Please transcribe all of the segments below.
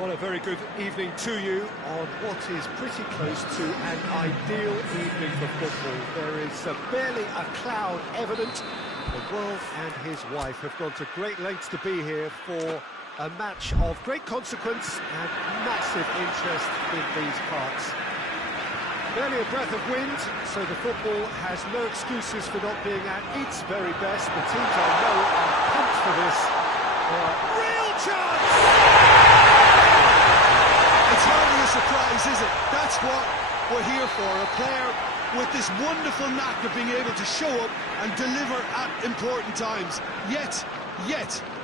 Well, a very good evening to you on what is pretty close to an ideal evening for football. There is barely a cloud evident. The world and his wife have gone to great lengths to be here for a match of great consequence and massive interest in these parts. Barely a breath of wind, so the football has no excuses for not being at its very best. The teams I know are pumped for this. Real chance! It's hardly a surprise, is it? That's what we're here for. A player with this wonderful knack of being able to show up and deliver at important times. Yet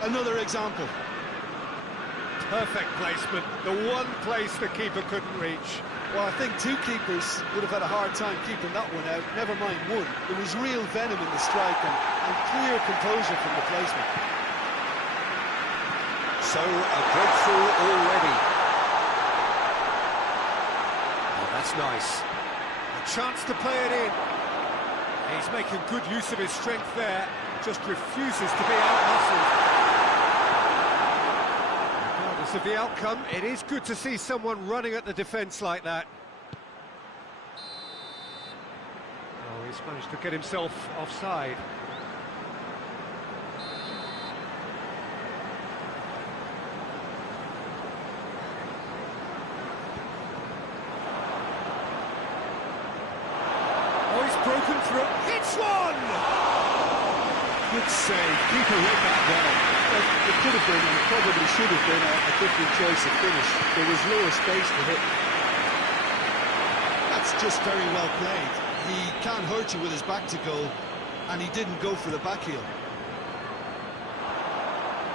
another example. Perfect placement. The one place the keeper couldn't reach. Well, I think two keepers would have had a hard time keeping that one out, never mind one. There was real venom in the strike and clear composure from the placement. So, a breakthrough already. Oh, that's nice. A chance to play it in. He's making good use of his strength there, just refuses to be out-muscled. Regardless of the outcome, it is good to see someone running at the defence like that. Oh, he's managed to get himself offside. Oh, he's broken through. It's one! Good save. Keeper read that well. It could have been, and probably should have been, a different choice of finish. There was lower space to hit. That's just very well played. He can't hurt you with his back to goal, and he didn't go for the back heel.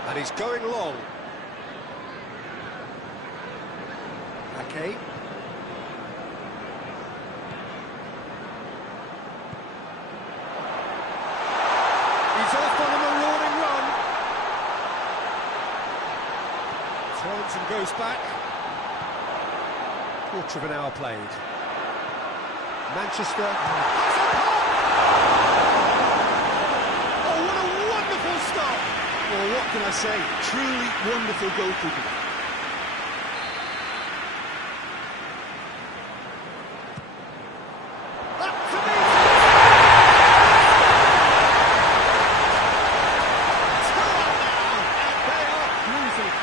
And he's going long. Okay. He's off on a marauding run. Turns and goes back. Quarter of an hour played. Manchester. Oh, what a wonderful stop! Well, what can I say? Truly wonderful goalkeeping. Up to me! They are cruising.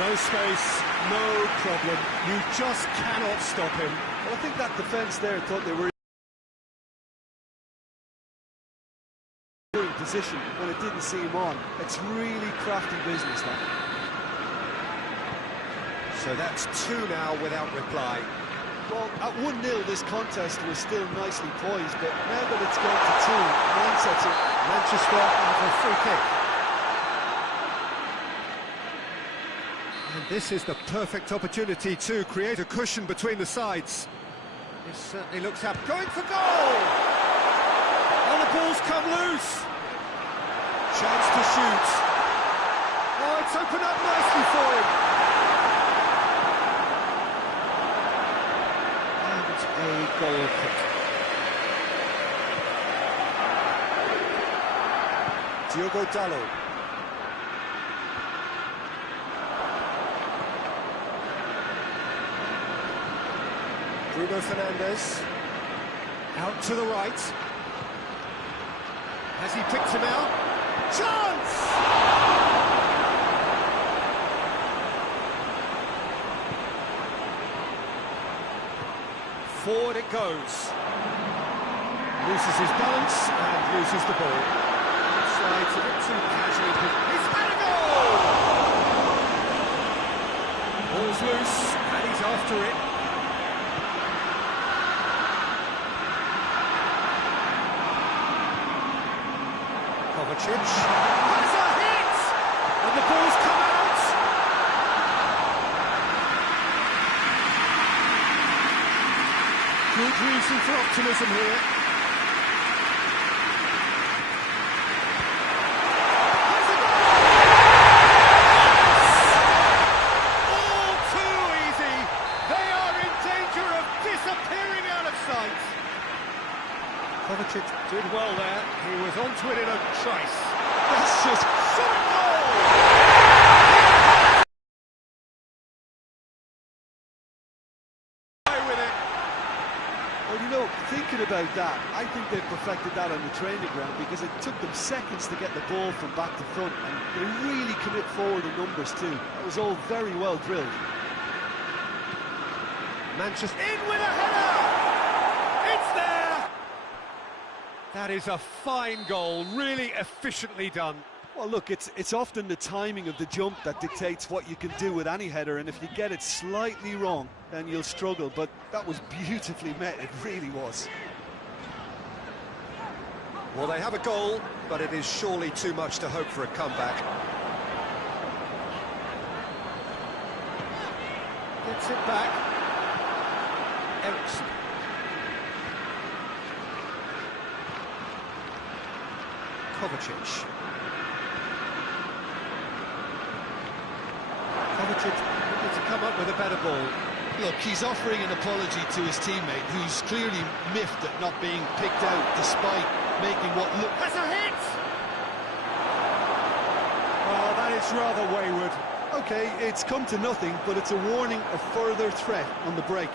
No space, no problem. You just cannot stop him. Well, I think that defence there thought they were in position when it didn't see him on. It's really crafty business, that. So that's two now without reply. Well, at 1-0 this contest was still nicely poised, but now that it's gone to two, mindsets are Manchester have a free kick. And this is the perfect opportunity to create a cushion between the sides. It certainly looks up. Going for goal! And the ball's come loose. Chance to shoot. Oh, it's opened up nicely for him. And a goal kick. Diogo Dalot. Bruno Fernandes, out to the right. Has he picked him out? Chance! Forward it goes. Loses his balance and loses the ball. Slides a bit too casually. He's had a goal! Ball's loose and he's after it. Has a hit! And the ball's come out! Good reason for optimism here. Has a goal! All too easy! They are in danger of disappearing out of sight! Kovacic did well there. He was onto it in a trice. That's just so goal! Well, you know, thinking about that, I think they perfected that on the training ground because it took them seconds to get the ball from back to front, and they really commit forward in numbers too. That was all very well drilled. Manchester in with a header! It's there! That is a fine goal, really efficiently done. Well, look, it's often the timing of the jump that dictates what you can do with any header, and if you get it slightly wrong, then you'll struggle. But that was beautifully met, it really was. Well, they have a goal, but it is surely too much to hope for a comeback. Gets it back. Ericsson. Kovacic. Kovacic needed to come up with a better ball. Look, he's offering an apology to his teammate, who's clearly miffed at not being picked out despite making what look... That's a hit! Oh, that is rather wayward. OK, it's come to nothing, but it's a warning of further threat on the break.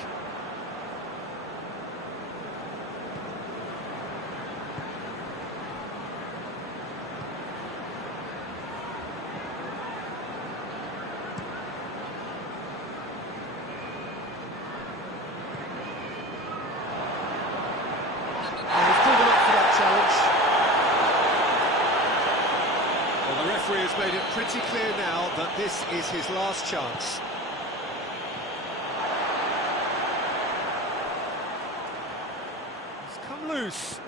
The referee has made it pretty clear now that this is his last chance. He's come loose.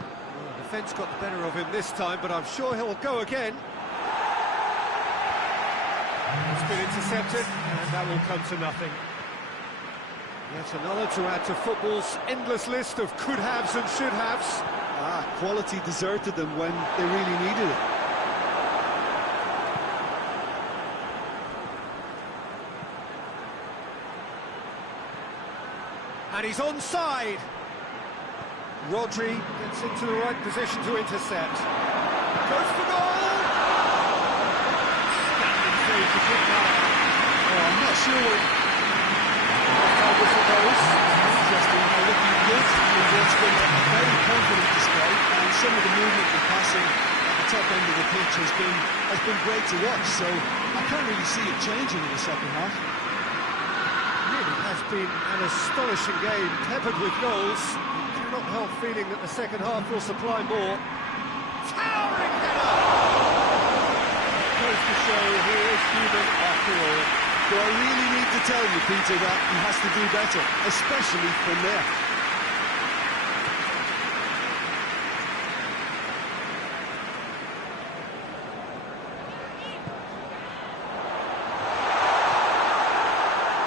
Well, the defence got the better of him this time, but I'm sure he'll go again. It's been intercepted, and that will come to nothing. Yet another to add to football's endless list of could-haves and should-haves. Quality deserted them when they really needed it. And he's onside. Rodri gets into the right position to intercept. Goes for goal! Standing save to keep an eye. Oh, I'm not sure. Half-time whistle goes. Interesting. They're looking good. It's been a very confident display, and some of the movement and passing at the top end of the pitch has been great to watch. So I can't really see it changing in the second half. Really has been an astonishing game, peppered with goals. You cannot help feeling that the second half will supply more. Towering header! Goes to show he is human after all. Do I really need to tell you, Peter, that he has to do better, especially from there?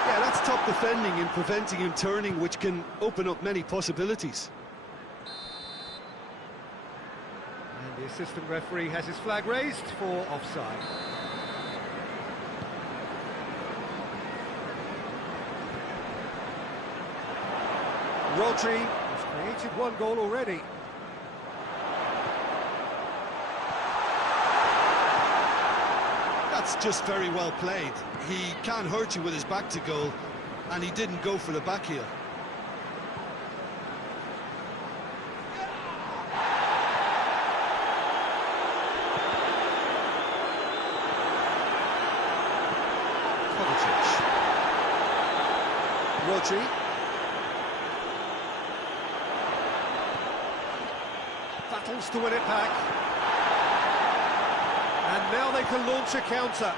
Yeah, that's top defending and preventing him turning, which can open up many possibilities. And the assistant referee has his flag raised for offside. Rodri has created one goal already. That's just very well played. He can't hurt you with his back to goal, and he didn't go for the back heel. Kovacic. Rodri. Battles to win it back. And now they can launch a counter.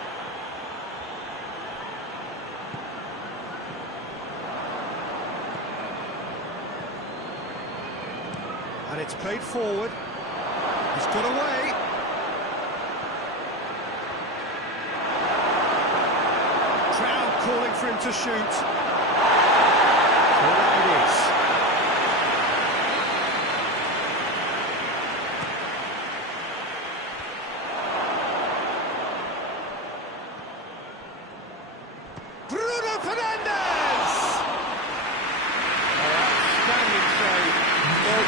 And it's played forward. He's got away. Crowd calling for him to shoot. Well, it is.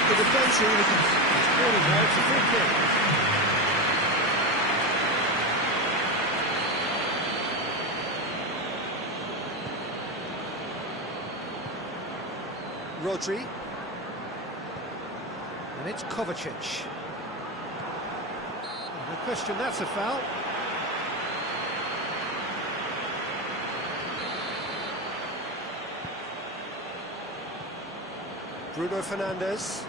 The defence here, it's a free kick. Rodri. And it's Kovacic. No question, that's a foul. Bruno Fernandes.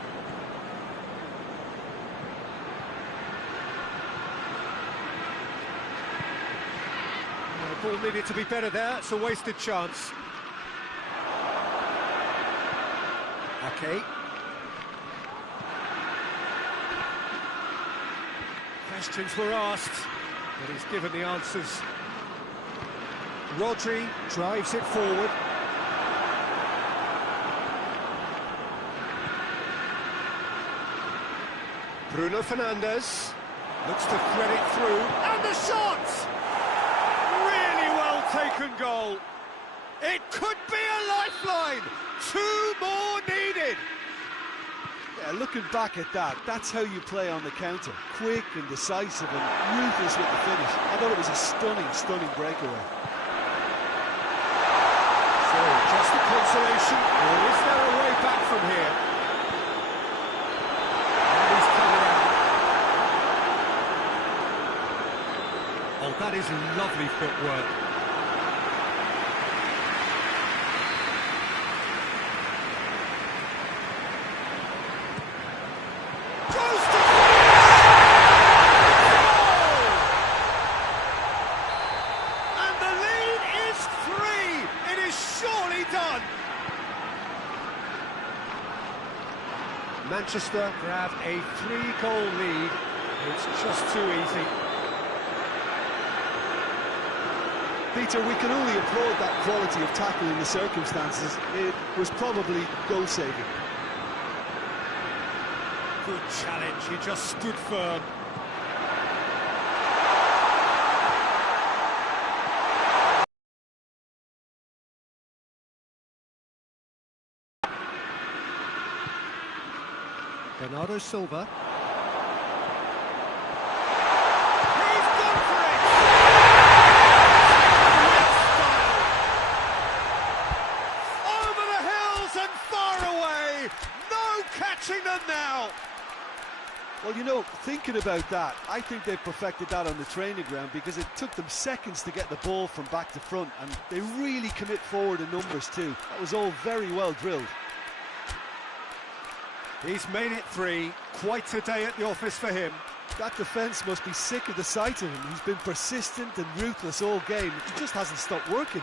The ball needed to be better there, it's a wasted chance. Ake. Questions were asked, but he's given the answers. Rodri drives it forward. Bruno Fernandes looks to thread it through, and the shot! Really well taken goal. It could be a lifeline. 2 more needed. Yeah, looking back at that, that's how you play on the counter. Quick and decisive and ruthless with the finish. I thought it was a stunning breakaway. So, just the consolation, or is there a way back from here? And he's coming out. Oh, that is lovely footwork. Manchester grab a 3-goal lead. It's just too easy. Peter, we can only applaud that quality of tackle in the circumstances. It was probably goal-saving. Good challenge, he just stood firm. Bernardo Silva. He's gone for it! Over the hills and far away! No catching them now! Well, you know, thinking about that, I think they perfected that on the training ground because it took them seconds to get the ball from back to front, and they really commit forward in numbers too. That was all very well drilled. He's made it 3. Quite a day at the office for him. That defence must be sick of the sight of him. He's been persistent and ruthless all game. He just hasn't stopped working.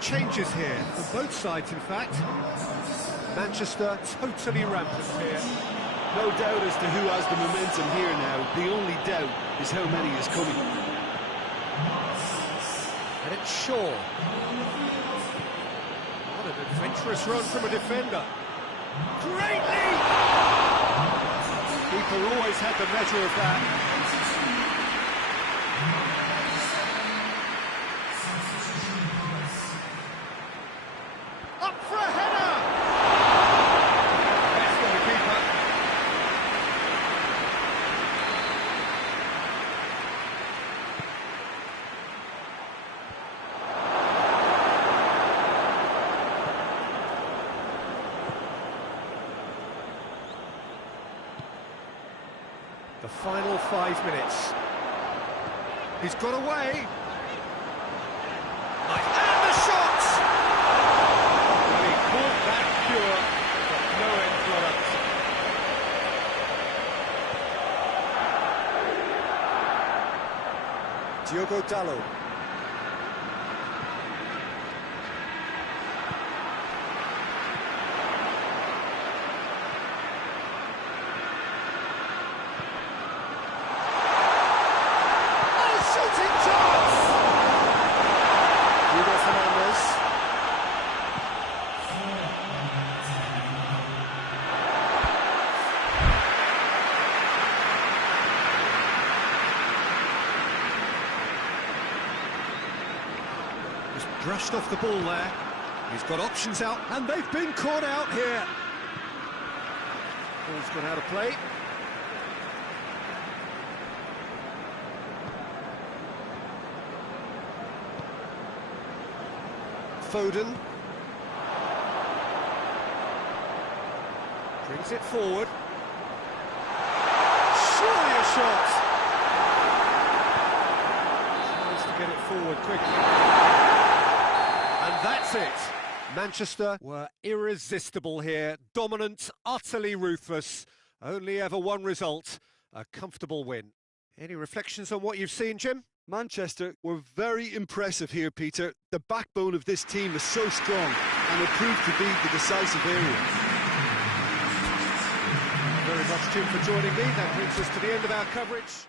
Changes here, from both sides in fact. Manchester totally rampant here. No doubt as to who has the momentum here now. The only doubt is how many is coming. And it's Shaw. What an adventurous run from a defender. Great lead! Keeper always had the measure of that. The final 5 minutes. He's got away. And the shot! Well, he caught that pure, but no end product. Diogo Dalot. brushed off the ball there. He's got options out, and they've been caught out here. Ball's gone out of play. Foden. Brings it forward. Surely a shot. Tries to get it forward quickly. And that's it. Manchester were irresistible here. Dominant, utterly ruthless. Only ever one result. A comfortable win. Any reflections on what you've seen, Jim? Manchester were very impressive here, Peter. The backbone of this team is so strong, and it proved to be the decisive area. Very much, Jim, for joining me. That brings us to the end of our coverage.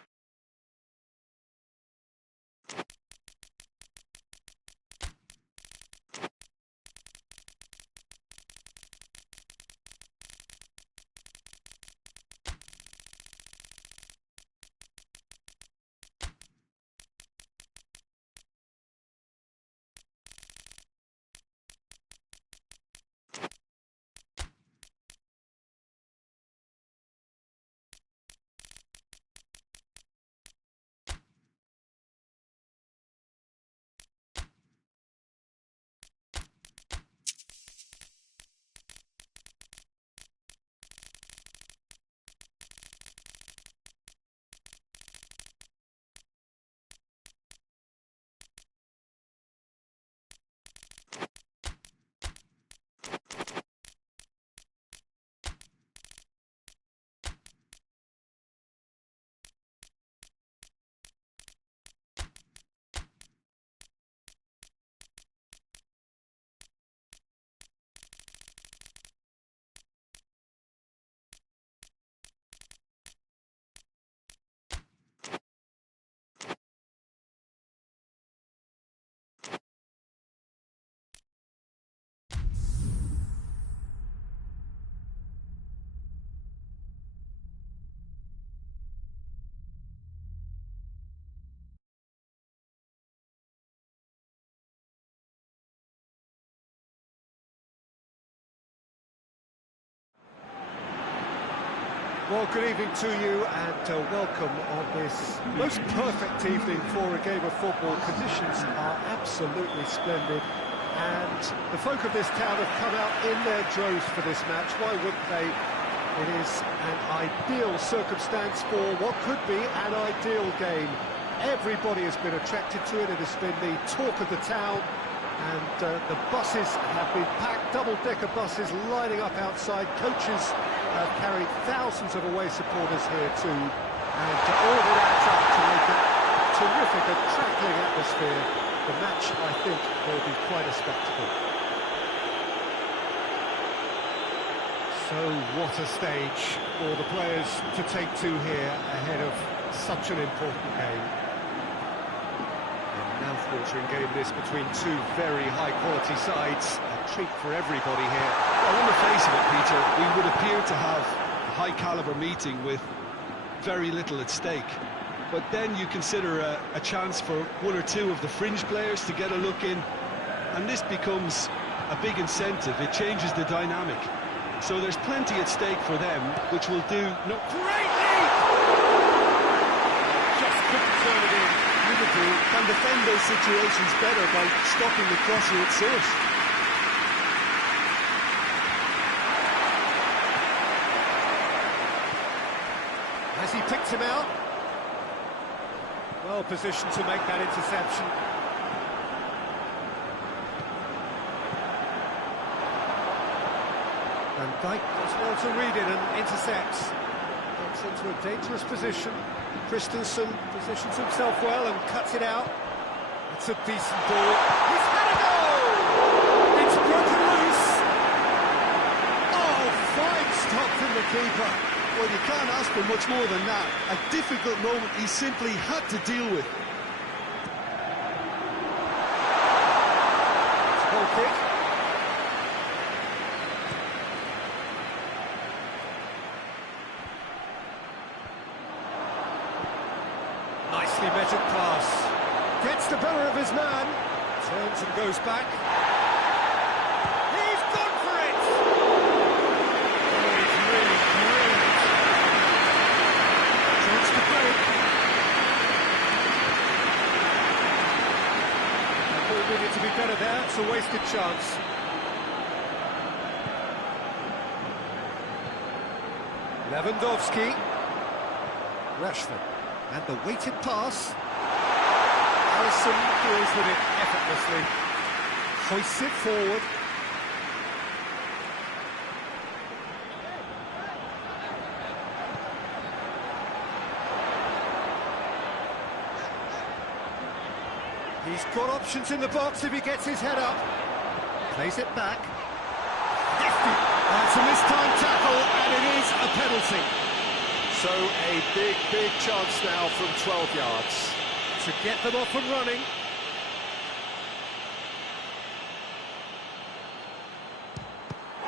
Well, good evening to you and welcome on this most perfect evening for a game of football. Conditions are absolutely splendid and the folk of this town have come out in their droves for this match. Why wouldn't they? It is an ideal circumstance for what could be an ideal game. Everybody has been attracted to it. It has been the talk of the town. And the buses have been packed, double-decker buses lining up outside. Coaches have carried thousands of away supporters here too. And all of it adds up to make a terrific, attracting atmosphere. The match, I think, will be quite a spectacle. So what a stage for the players to take to here ahead of such an important game. Mouth-watering game this between two very high-quality sides. A treat for everybody here. Well, on the face of it, Peter, we would appear to have a high-caliber meeting with very little at stake. But then you consider a chance for one or two of the fringe players to get a look in, and this becomes a big incentive. It changes the dynamic. So there's plenty at stake for them, which will do... Great lead! Just couldn't turn it in. Liverpool can defend those situations better by stopping the crossing at source. Has he picked him out? Well positioned to make that interception. Van Dijk does well to read it and intercepts. Gets into a dangerous position. Christensen positions himself well and cuts it out. It's a decent ball. He's had a go! It's broken loose! Oh, fine stop from the keeper. Well, you can't ask for much more than that. A difficult moment he simply had to deal with. It's a goal kick. Nicely measured pass. Gets the better of his man. Turns and goes back. He's gone for it! Oh, it's really brilliant. Chance to break. That ball needed to be better there. It's a wasted chance. Lewandowski. Rashford. And the weighted pass. Alisson deals with it effortlessly. Hoists it forward. He's got options in the box if he gets his head up. Plays it back. Hefty. That's a mistimed tackle, and it is a penalty. So a big chance now from 12 yards to get them off and running.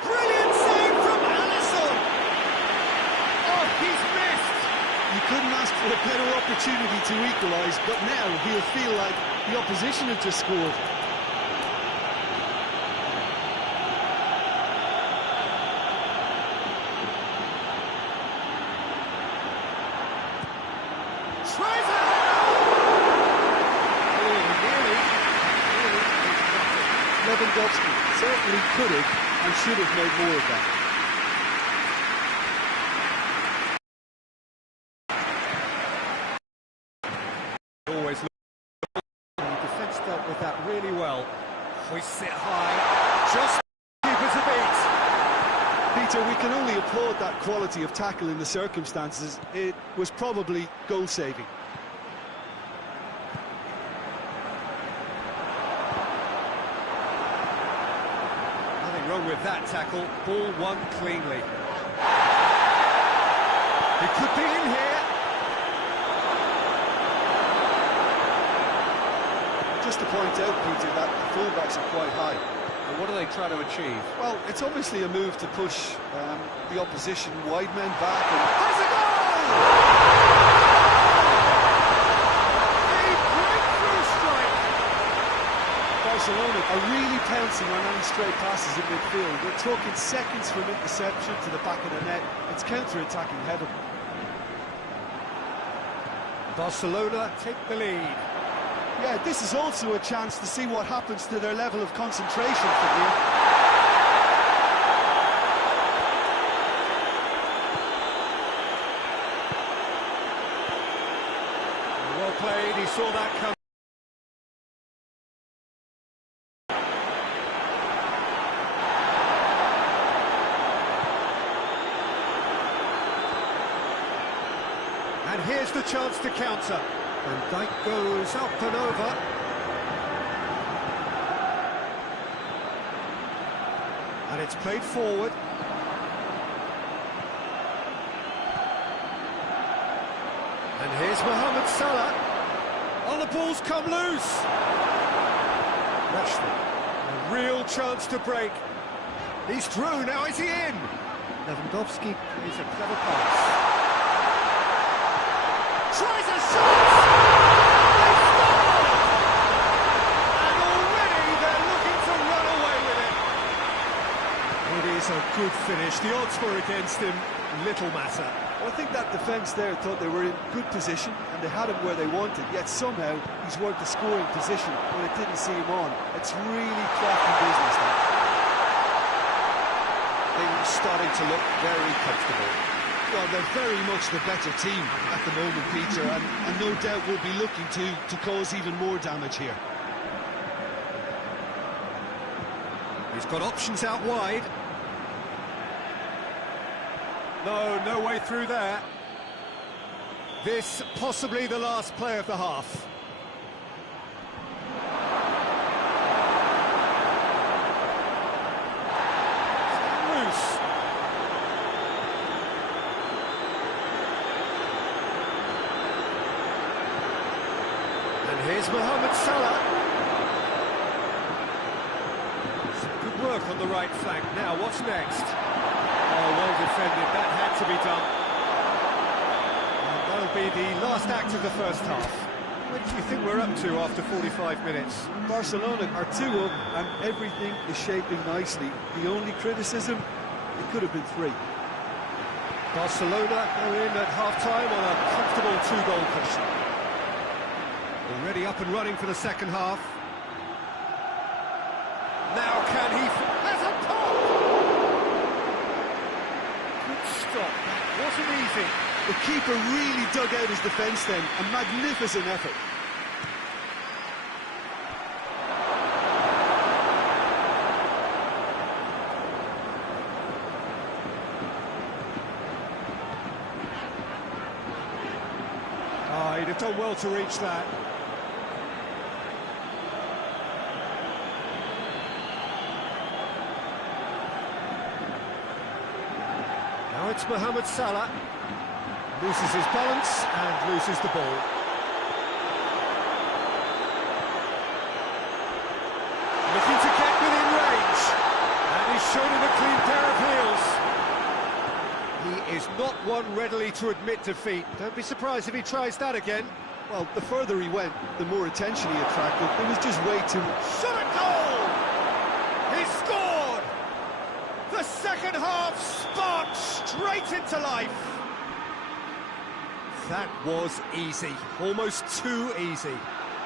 Brilliant save from Alisson! Oh, he's missed! You couldn't ask for a better opportunity to equalise, but now he'll feel like the opposition have just scored. Lewandowski certainly could have and should have made more of that. Always look. The defence dealt with that really well. Hoists it high, just keepers a beat. Peter, we can only applaud that quality of tackle in the circumstances. It was probably goal-saving. Wrong with that tackle, ball won cleanly. It could be in here. Just to point out, Peter, that the fullbacks are quite high. And what are they trying to achieve? Well, it's obviously a move to push the opposition wide men back and... Has a goal! Barcelona are really pouncing on any stray passes in midfield. We're talking seconds from interception to the back of the net. It's counter-attacking heaven. Barcelona take the lead. Yeah, this is also a chance to see what happens to their level of concentration from here. Well played, he saw that come. And here's the chance to counter. And Dijk goes up and over. And it's played forward. And here's Mohamed Salah. Oh, the ball's come loose. Rashford. A real chance to break. He's through, now is he in? Lewandowski plays a clever pass. Tries a shot! They score! And already they're looking to run away with it. It is a good finish. The odds were against him. Little matter. Well, I think that defence there thought they were in good position and they had him where they wanted, yet somehow he's worked the scoring position when it didn't see him on. It's really crafty business now. Things starting to look very comfortable. Well, they're very much the better team at the moment, Peter, and no doubt will be looking to cause even more damage here. He's got options out wide. No way through there. This possibly the last play of the half. Loose. And here's Mohamed Salah. Some good work on the right flank. Now, what's next? Oh, well defended. That had to be done. And that'll be the last act of the first half. What do you think we're up to after 45 minutes? Barcelona are 2 up and everything is shaping nicely. The only criticism, it could have been 3. Barcelona go in at half-time on a comfortable 2-goal cushion. Already up and running for the second half. Now can he... There's a pop! Good stop, that wasn't easy. The keeper really dug out his defence then, a magnificent effort. Ah, he'd have done well to reach that. Now it's Mohamed Salah. Loses his balance and loses the ball. Looking to get within range. And he's shown him a clean pair of heels. He is not one readily to admit defeat. Don't be surprised if he tries that again. Well, the further he went, the more attention he attracted. There was just way too much. Shot a goal! He scored! The second half sparked straight into life. That was easy, almost too easy.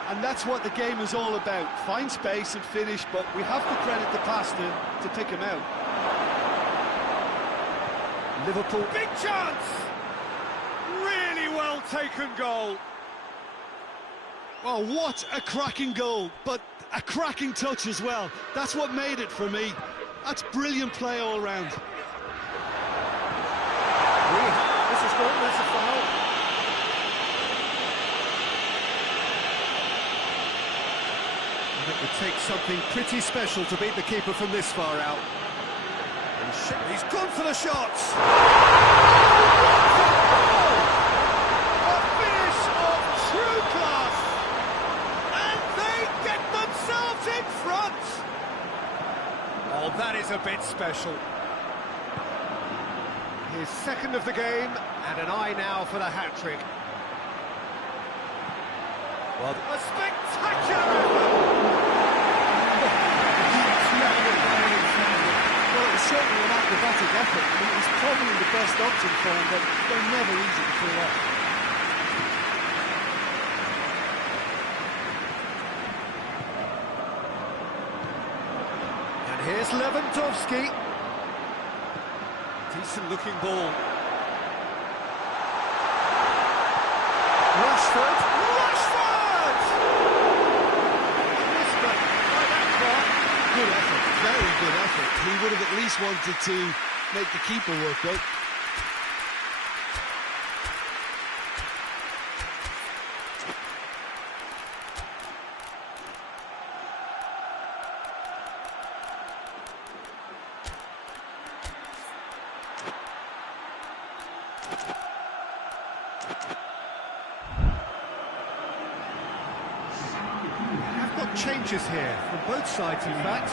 And that's what the game is all about. Find space and finish, but we have to credit the pass to pick him out. Liverpool, big chance! Really well taken goal. Oh, what a cracking goal, but a cracking touch as well. That's what made it for me. That's brilliant play all round. This is good, that's a foul. And it would take something pretty special to beat the keeper from this far out. He's gone for the shots. A finish of true class. And they get themselves in front. Oh, that is a bit special. His second of the game, and an eye now for the hat-trick. Well, a spectacular effort! Well, it's certainly an acrobatic effort. I mean, it's probably the best option for him, but they're never easy to pull off. And here's Lewandowski. Decent looking ball. Rashford! Good effort, very good effort. He would have at least wanted to make the keeper work out. Changes here from both sides, in fact.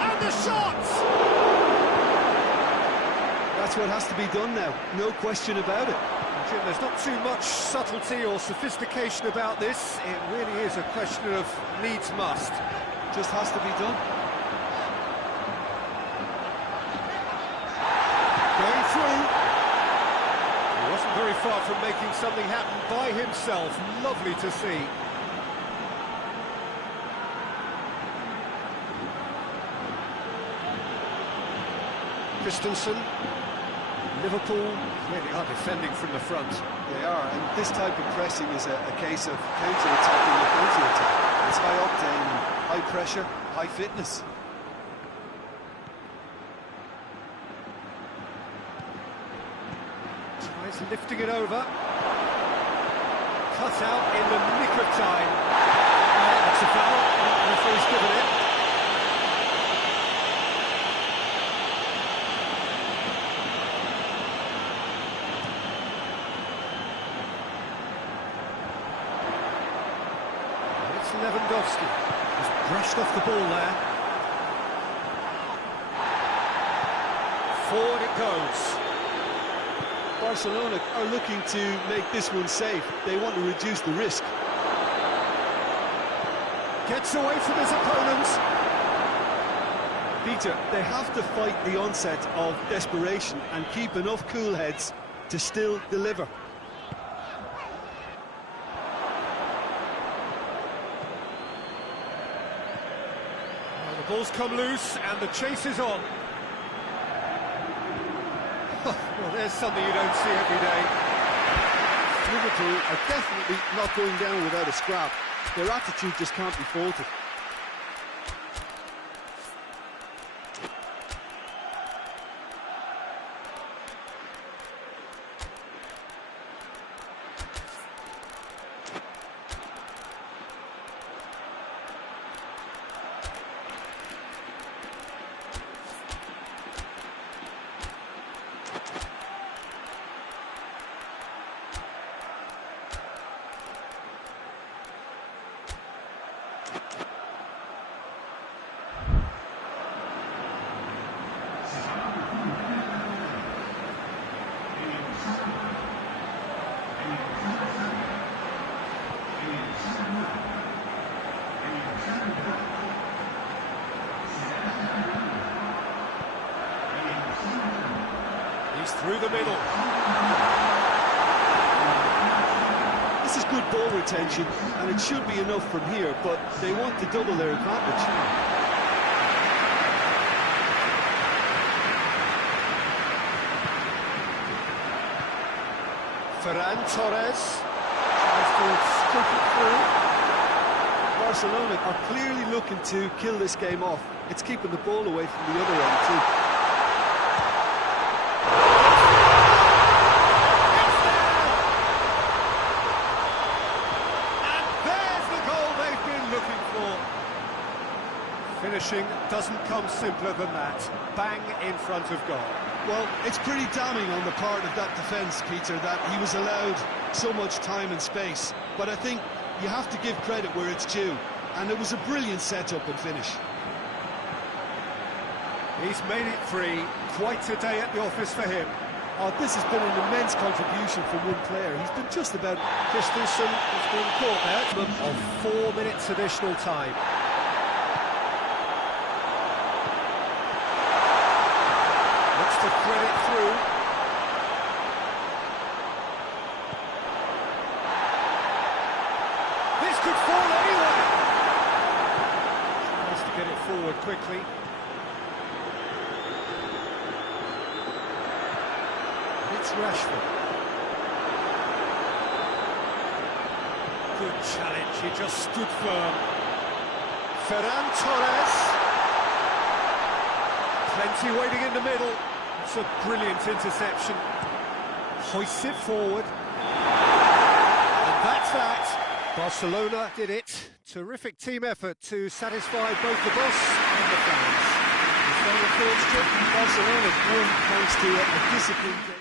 And the shot! That's what has to be done now, no question about it. Jim, there's not too much subtlety or sophistication about this. It really is a question of needs must. Just has to be done. Going through. He wasn't very far from making something happen by himself. Lovely to see. Christensen. Liverpool really are defending from the front. They are, and this type of pressing is a case of counter-attacking the counter-attack. It's high octane and high pressure, high fitness. Tries lifting it over. Cut out in the nick of time. That's a foul. The referee's given it. Lewandowski. Just brushed off the ball there. Forward it goes. Barcelona are looking to make this one safe. They want to reduce the risk. Gets away from his opponents. Peter, they have to fight the onset of desperation and keep enough cool heads to still deliver. Well, the ball's come loose and the chase is on. Well, there's something you don't see every day. Liverpool are definitely not going down without a scrap. Their attitude just can't be faulted. He's through the middle. This is good ball retention, and it should be enough from here, but they want to double their advantage. Ferran Torres tries to scoop it through. Barcelona are clearly looking to kill this game off. It's keeping the ball away from the other end too. Finishing doesn't come simpler than that. Bang in front of goal. Well, it's pretty damning on the part of that defence, Peter, that he was allowed so much time and space. But I think you have to give credit where it's due. And it was a brilliant setup and finish. He's made it free. Quite a day at the office for him. Oh, this has been an immense contribution from one player. He's been just about... Christensen has been caught there of 4 minutes additional time. To thread it through. This could fall anywhere. Tries to get it forward quickly. And it's Rashford. Good challenge, he just stood firm. Ferran Torres. Plenty waiting in the middle. It's a brilliant interception. Hoists it forward. And that's that. Barcelona did it. Terrific team effort to satisfy both the boss and the fans. The final thoughts, Jim? Barcelona won thanks to a disciplined game.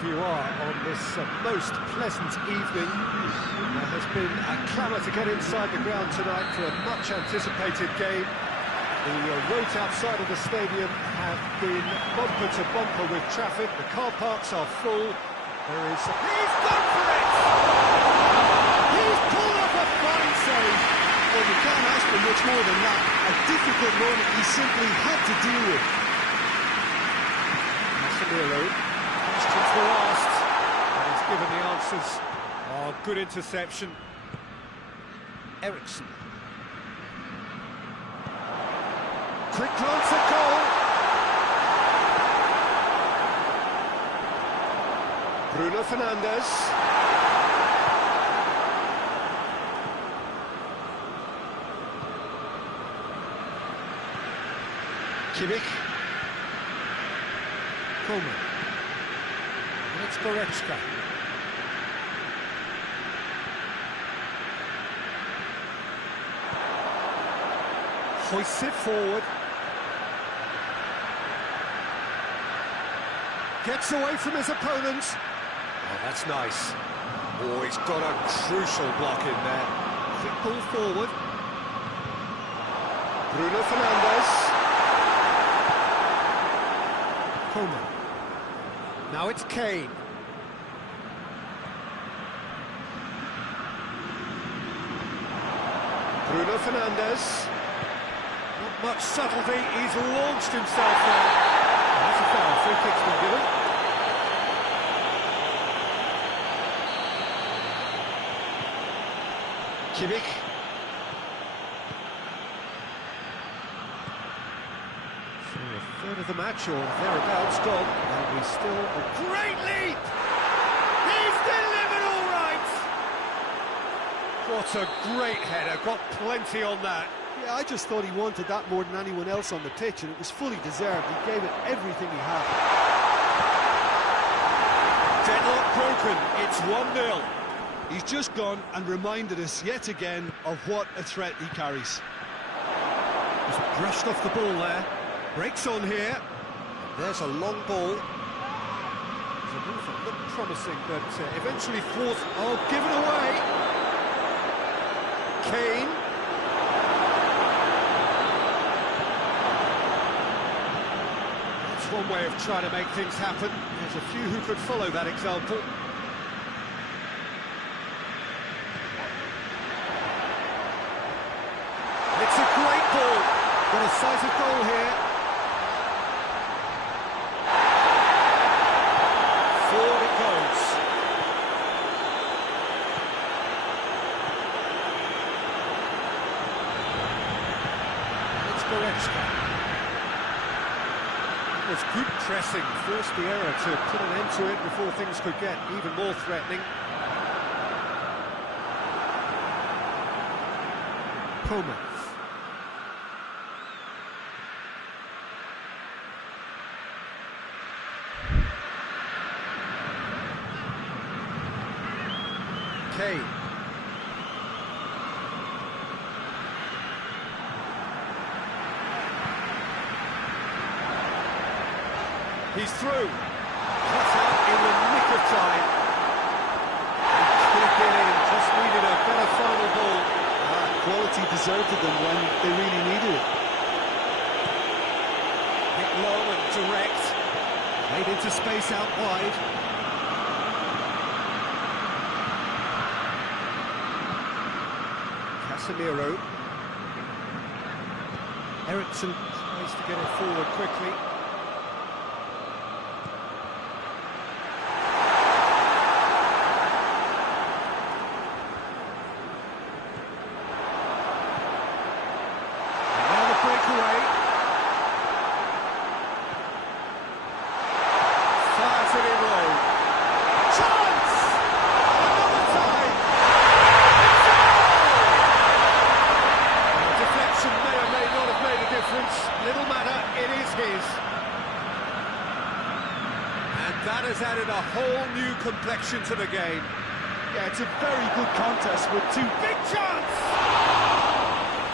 wherever you are on this most pleasant evening. There has been a clamour to get inside the ground tonight for a much-anticipated game. The roads outside of the stadium have been bumper to bumper with traffic. The car parks are full. There is... He's gone for it! He's pulled off a fine save! Well, you can't ask for much more than that. A difficult moment he simply had to deal with. Casemiro, questions were asked, and he's given the answers. Oh, good interception. Eriksson. Quick glance at goal. Bruno Fernandes. Kimmich. Coleman. And it's Goretzka. Hoists it forward. Gets away from his opponent. Oh, that's nice. Oh, he's got a crucial block in there. Quick ball forward. Bruno Fernandes. Coleman. Now it's Kane. Bruno Fernandes. Not much subtlety, he's launched himself there. That's a foul, free kick's been given. Kimmich. So a third of the match, or thereabouts, gone. And we still a great lead! He's delivered all right! What a great header, got plenty on that. Yeah, I just thought he wanted that more than anyone else on the pitch, and it was fully deserved. He gave it everything he had. Deadlock broken, it's 1-0. He's just gone and reminded us yet again of what a threat he carries. Just brushed off the ball there. Breaks on here. There's a long ball. There's a move that looked promising, but eventually thwarts. Oh, given away. Kane. That's one way of trying to make things happen. There's a few who could follow that example. It's a great ball. Got a sight of goal here. Forward it goes. It's Goretzka. It was good pressing, forced the error to put an end to it before things could get even more threatening. Coleman. Kane. He's through. Cut out in the nick of time. He could have been in, just needed a better final ball. Quality deserted them when they really needed it. Hit long and direct. Played into space out wide. Casemiro. Eriksson tries to get it forward quickly. And now the breakaway. Fires it in low. Chance! Another time! The deflection may or may not have made a difference. Little matter, it is his. And that has added a whole new complexion to the game. Yeah, it's a very good contest with two Big chance!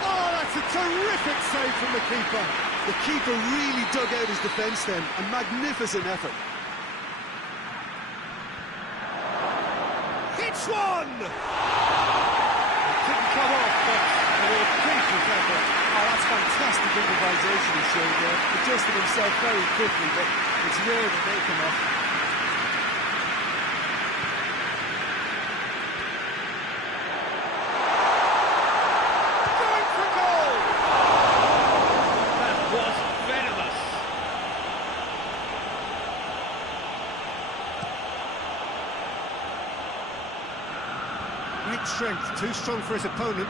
Oh, that's a terrific save from the keeper. The keeper really dug out his defence then. A magnificent effort. Couldn't come off, but a pretty clever. Oh, that's fantastic improvisation he showed there. Adjusted himself very quickly, but it's rare that they come off. Going for goal! That was venomous. Great strength, too strong for his opponent.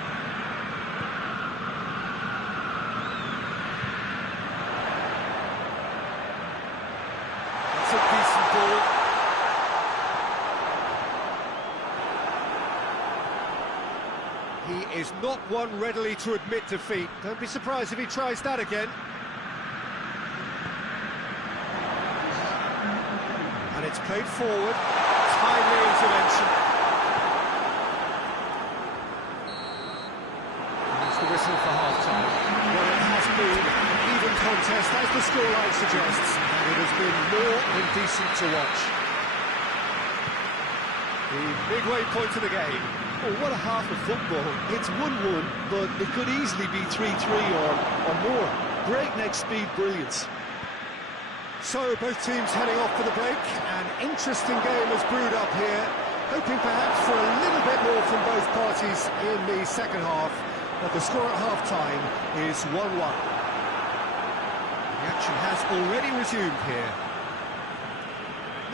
He is not one readily to admit defeat. Don't be surprised if he tries that again. And it's played forward. Timely intervention. There's the whistle for half-time. Well, it has been an even contest, as the scoreline suggests, and it has been more than decent to watch. The midway point of the game. Oh, what a half of football. It's 1-1, but it could easily be 3-3 or more. Breakneck speed brilliance. So, both teams heading off for the break. An interesting game has brewed up here, hoping perhaps for a little bit more from both parties in the second half, but the score at half-time is 1-1. The action has already resumed here.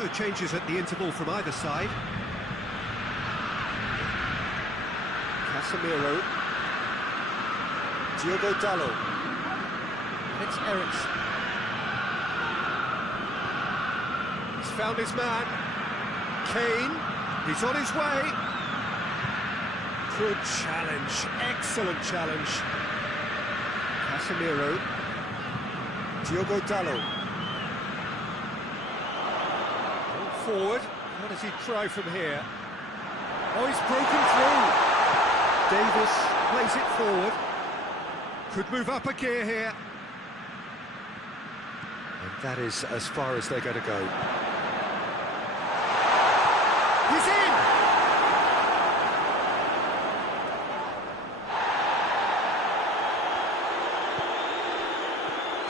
No changes at the interval from either side. Casemiro, Diogo Dalot, it's Eriksen. He's found his man, Kane, he's on his way. Good challenge, excellent challenge. Casemiro, Diogo Dalot. Forward, what does he try from here? Oh, he's broken through. Davis plays it forward. Could move up a gear here. And that is as far as they're going to go. He's in!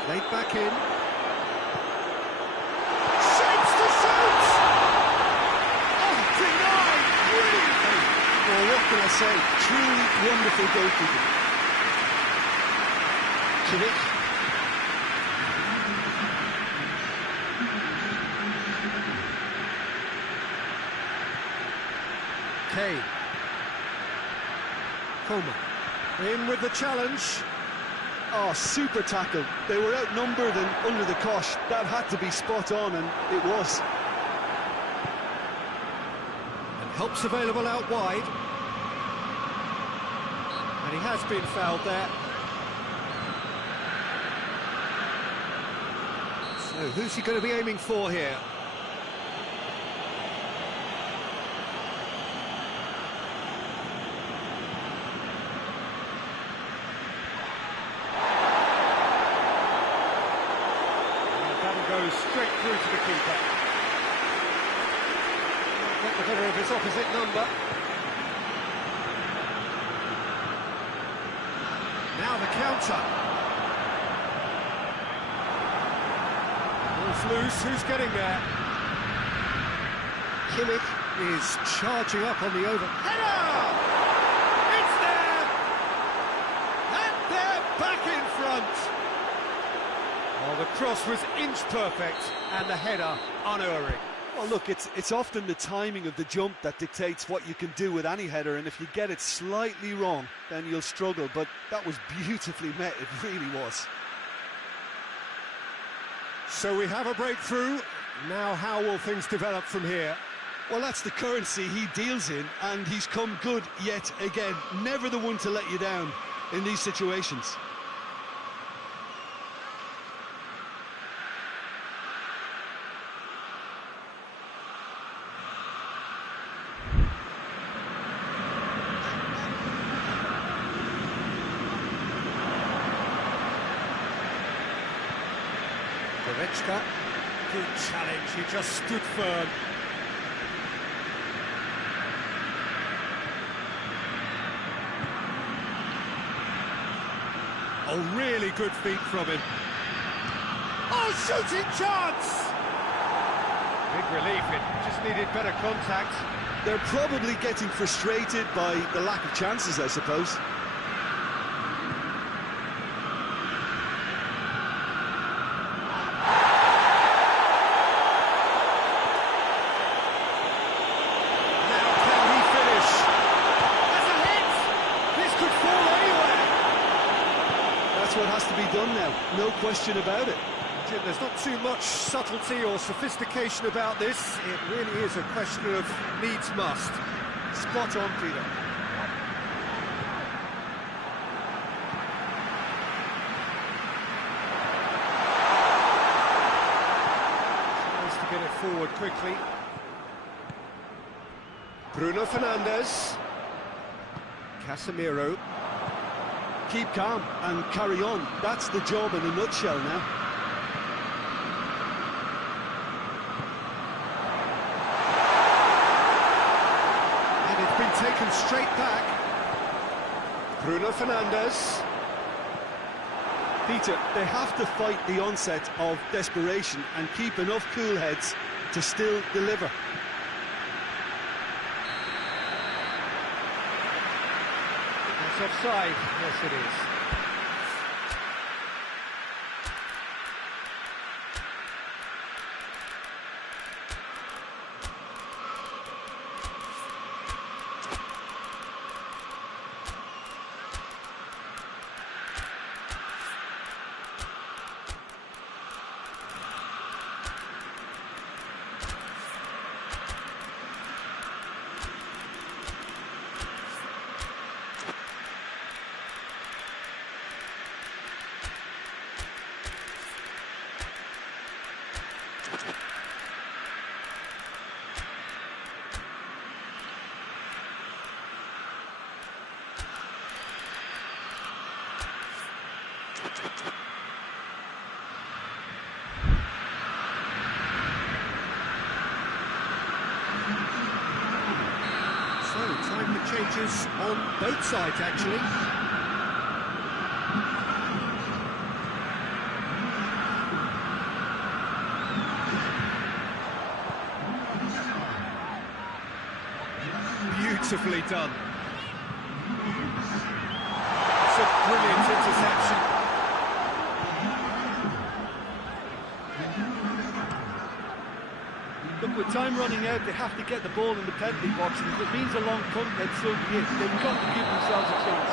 Played back in. Shapes to shoot! Oh, denied! Brilliantly! Well, what can I say? Truly wonderful goalkeeping. Chinh. Kane. Coleman. In with the challenge. Oh, super tackle. They were outnumbered and under the cosh. That had to be spot on, and it was. And help's available out wide. And he has been fouled there. So who's he going to be aiming for here? Goes straight through to the keeper. Get the better of his opposite number. Now the counter. Ball's loose, who's getting there? Kimmich is charging up on the over. Header! It's there! And they're back in front! Well, the cross was inch perfect and the header unerring. Well, look, it's often the timing of the jump that dictates what you can do with any header, and if you get it slightly wrong, then you'll struggle, but that was beautifully met, it really was. So we have a breakthrough. Now how will things develop from here? Well, that's the currency he deals in, and he's come good yet again. Never the one to let you down in these situations. Good challenge, he just stood firm. Oh, really good feet from him. Oh, shooting chance! Big relief, it just needed better contact. They're probably getting frustrated by the lack of chances, I suppose. What has to be done now, no question about it. Jim, there's not too much subtlety or sophistication about this. It really is a question of needs must. Spot on, Peter. Tries to get it forward quickly. Bruno Fernandes. Casemiro. Keep calm and carry on. That's the job in a nutshell now. And it's been taken straight back. Bruno Fernandes. Peter, they have to fight the onset of desperation and keep enough cool heads to still deliver. It's offside. Yes, it is. So, time for changes on both sides, actually. Beautifully done. It's a brilliant interception. Look, with time running out, they have to get the ball in the penalty box, and if it means a long punt, then so be it. They've got to give themselves a chance.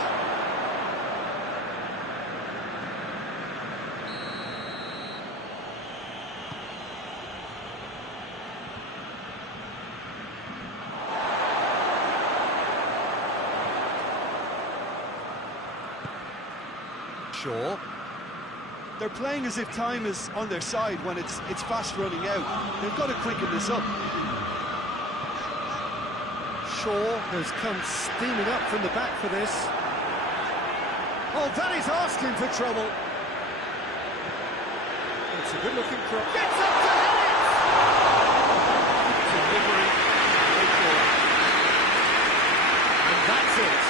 Sure. They're playing as if time is on their side when it's fast running out. They've got to quicken this up. Shaw has come steaming up from the back for this. Oh, that is asking for trouble. It's a good-looking cross. Gets up to hit it! Delivery, no goal. And that's it.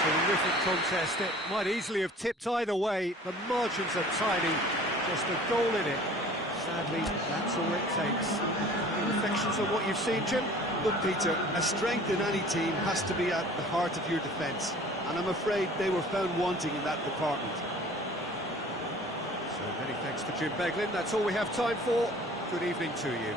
Terrific contest. It might easily have tipped either way. The margins are tiny. Just a goal in it. Sadly, that's all it takes. Any reflections on what you've seen, Jim? Look, Peter, a strength in any team has to be at the heart of your defence, and I'm afraid they were found wanting in that department. So many thanks to Jim Beglin. That's all we have time for. Good evening to you.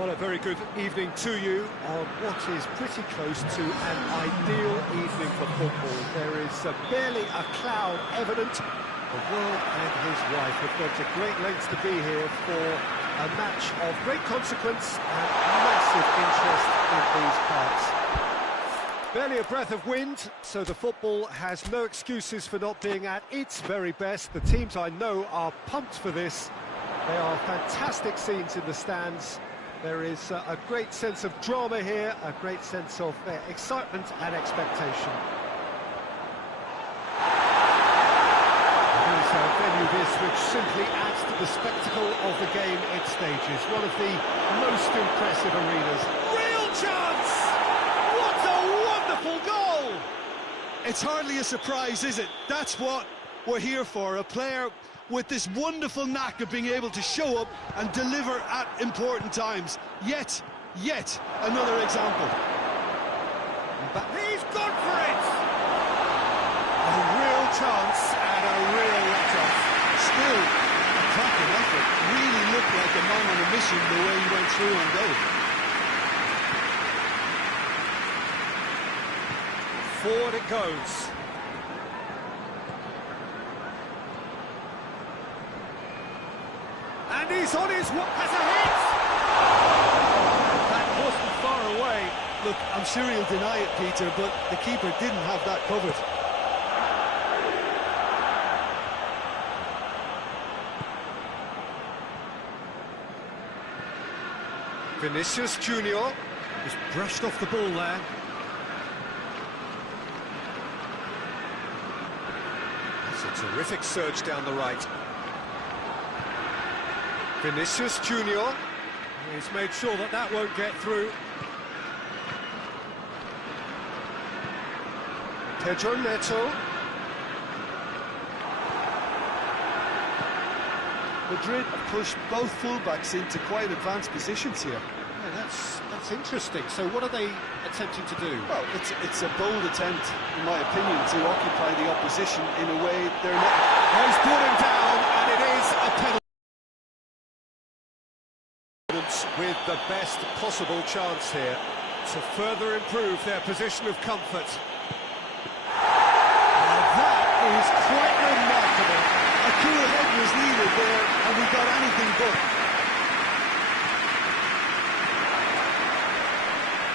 Well, a very good evening to you on what is pretty close to an ideal evening for football. There is barely a cloud evident. The world and his wife have gone to great lengths to be here for a match of great consequence and massive interest in these parts. Barely a breath of wind, so the football has no excuses for not being at its very best. The teams I know are pumped for this. They are fantastic scenes in the stands. There is a great sense of drama here, a great sense of excitement and expectation. It is a venue this which simply adds to the spectacle of the game it stages. One of the most impressive arenas. Real chance! What a wonderful goal! It's hardly a surprise, is it? That's what we're here for, a player with this wonderful knack of being able to show up and deliver at important times. Yet another example. But he's gone for it! A real chance and a real let-off. Still, a cracking effort. Really looked like a man on a mission the way he went through on goal. Forward it goes. And he's on his has a hit! That wasn't far away. Look, I'm sure he'll deny it, Peter, but the keeper didn't have that covered. Vinicius Junior was brushed off the ball there. That's a terrific surge down the right. Vinicius Junior, he's made sure that that won't get through. Pedro Neto. Madrid pushed both fullbacks into quite advanced positions here. Yeah, that's interesting. So what are they attempting to do? Well, it's a bold attempt, in my opinion, to occupy the opposition in a way they're not. Oh, he's brought him down, and it is a penalty. With the best possible chance here to further improve their position of comfort. Now that is quite remarkable. A cool head was needed there, and we got anything but.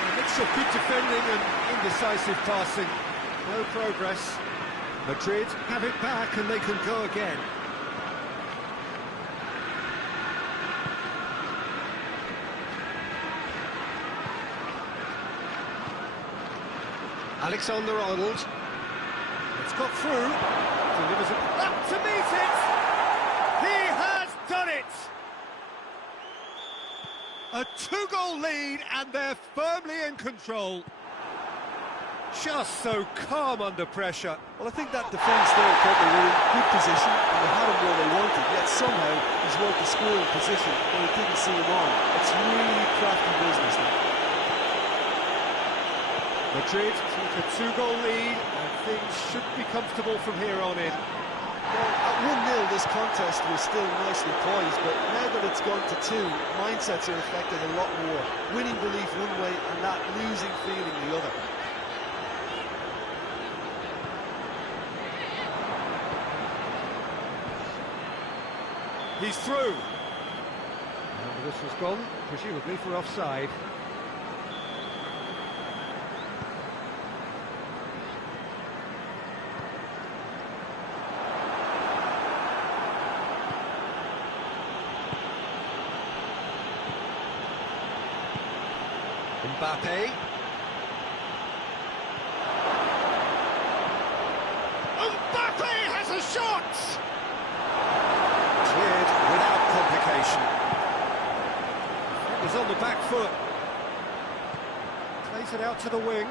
A mix of good defending and indecisive passing. No progress. Madrid have it back and they can go again. Alexander-Arnold. It's got through. Delivers it up to meet it. He has done it. A two-goal lead and they're firmly in control. Just so calm under pressure. Well, I think that defence there, Kevin, were in good position and they had him where they wanted, yet somehow he's worked the scoring position and they didn't see him on. It's really crafty business now. Madrid take a two-goal lead and things should be comfortable from here on in. Well, at 1-0 this contest was still nicely poised, but now that it's gone to 2, mindsets are affected a lot more. Winning belief one way and that losing feeling the other. He's through. And the whistle's gone, presumably for offside. Mbappe. Mbappe has a shot! Cleared without complication. He's on the back foot. Plays it out to the wing.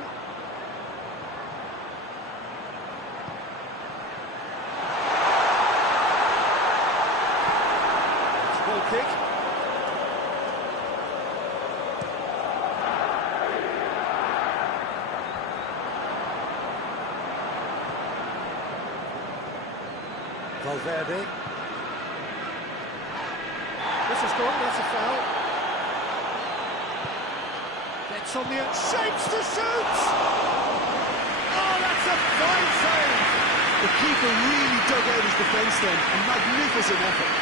It's a goal kick. Valverde. This is gone, that's a foul. Gets on the shapes to shoot! Oh, that's a fine save! The keeper really dug out his defence then. A magnificent effort.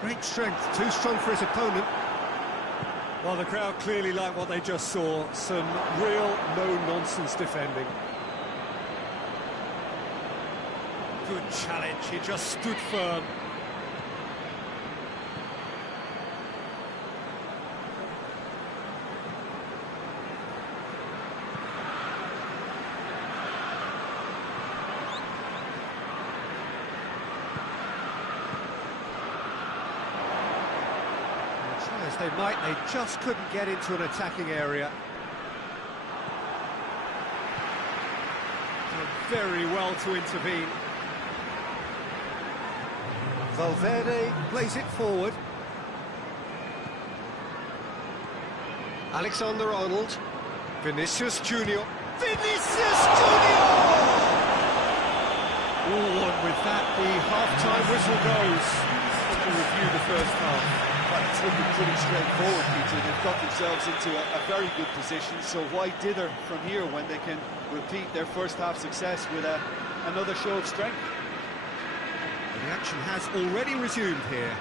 Great strength, too strong for his opponent. Well, the crowd clearly like what they just saw. Some real no-nonsense defending. Good challenge, he just stood firm. As they might, they just couldn't get into an attacking area. Done very well to intervene. Valverde plays it forward. Alexander-Arnold. Vinicius Junior. Vinicius Junior! Oh, and with that, the half-time whistle goes. To review the first half. Well, it's looking pretty straightforward, Peter. They've got themselves into a very good position, so why dither from here when they can repeat their first half success with another show of strength? The action has already resumed here.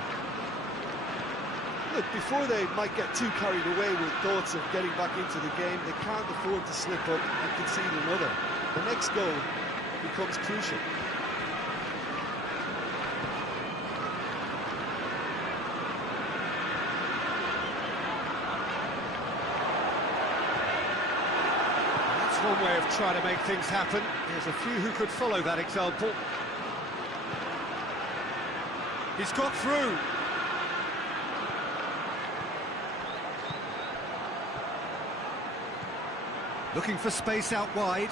Look, before they might get too carried away with thoughts of getting back into the game, they can't afford to slip up and concede another. The next goal becomes crucial. One way of trying to make things happen. There's a few who could follow that example. He's got through. Looking for space out wide.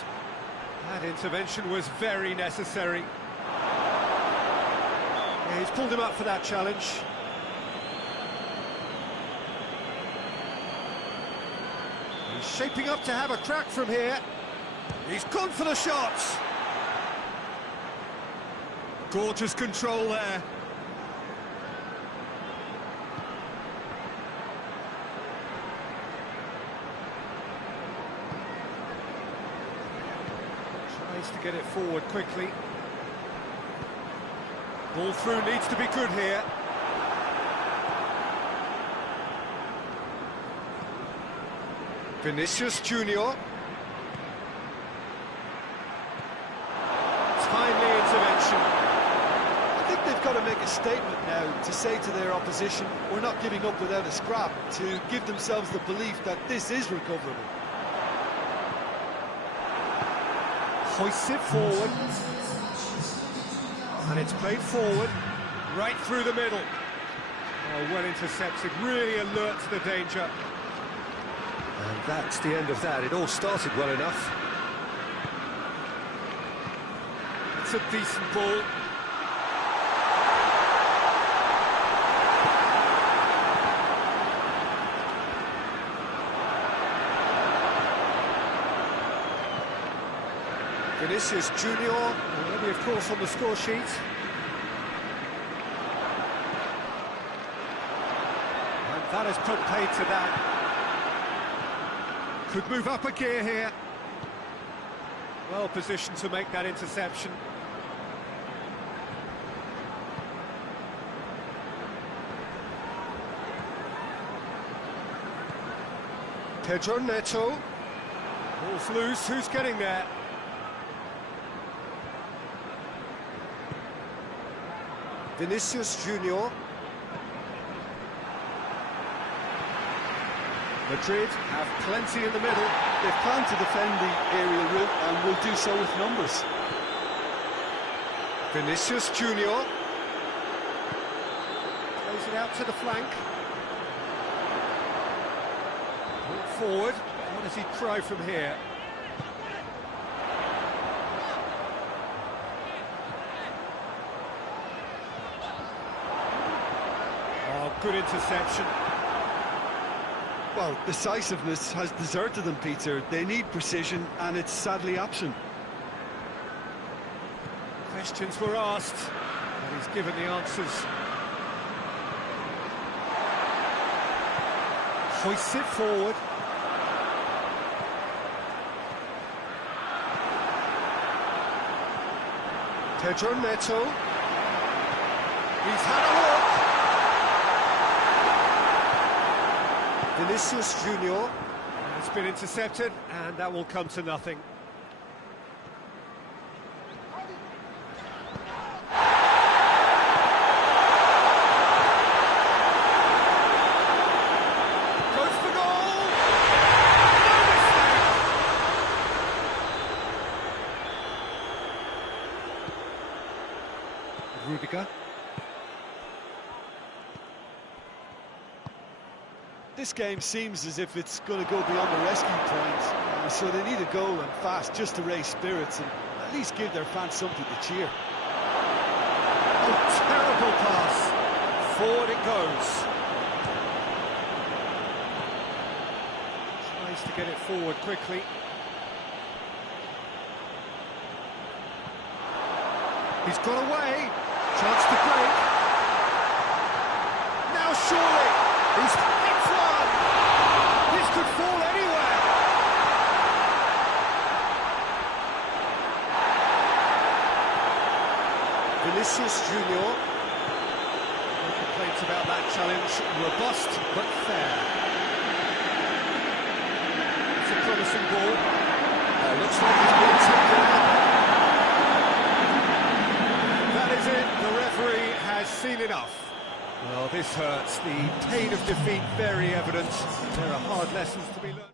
That intervention was very necessary. Yeah, he's pulled him up for that challenge. He's shaping up to have a crack from here. He's gone for the shots. Gorgeous control there. Tries to get it forward quickly. Ball through needs to be good here. Vinicius Junior. Timely intervention. I think they've got to make a statement now to say to their opposition, we're not giving up without a scrap, to give themselves the belief that this is recoverable. Hoists it forward. And it's played forward, right through the middle. Oh, well intercepted, really alert to the danger. And that's the end of that. It all started well enough. It's a decent ball. Vinicius Junior, already of course on the score sheet. And that has put paid to that. Could move up a gear here. Well positioned to make that interception. Pedro Neto. Ball's loose, who's getting there? Vinicius Junior. Madrid have plenty in the middle. They've planned to defend the aerial route and will do so with numbers. Vinicius Junior. Plays it out to the flank. Forward. What does he try from here? Oh, good interception. Well, decisiveness has deserted them, Peter. They need precision, and it's sadly absent. Questions were asked, and he's given the answers. Hoists it forward. Pedro Neto. He's had a look. Vinicius Junior. It's been intercepted, and that will come to nothing. Goes for goal! No mistake! Rudiger. This game seems as if it's going to go beyond the rescue point, so they need a goal and fast just to raise spirits and at least give their fans something to cheer. Oh, terrible pass. Forward it goes. Tries to get it forward quickly. He's got away. Chance to break. Now surely. He's hit one. This could fall anywhere. Vinicius Junior. No complaints about that challenge. Robust but fair. It's a promising ball. Looks like he's been taken out. That is it. The referee has seen enough. Well, this hurts. The pain of defeat very evident. There are hard lessons to be learned.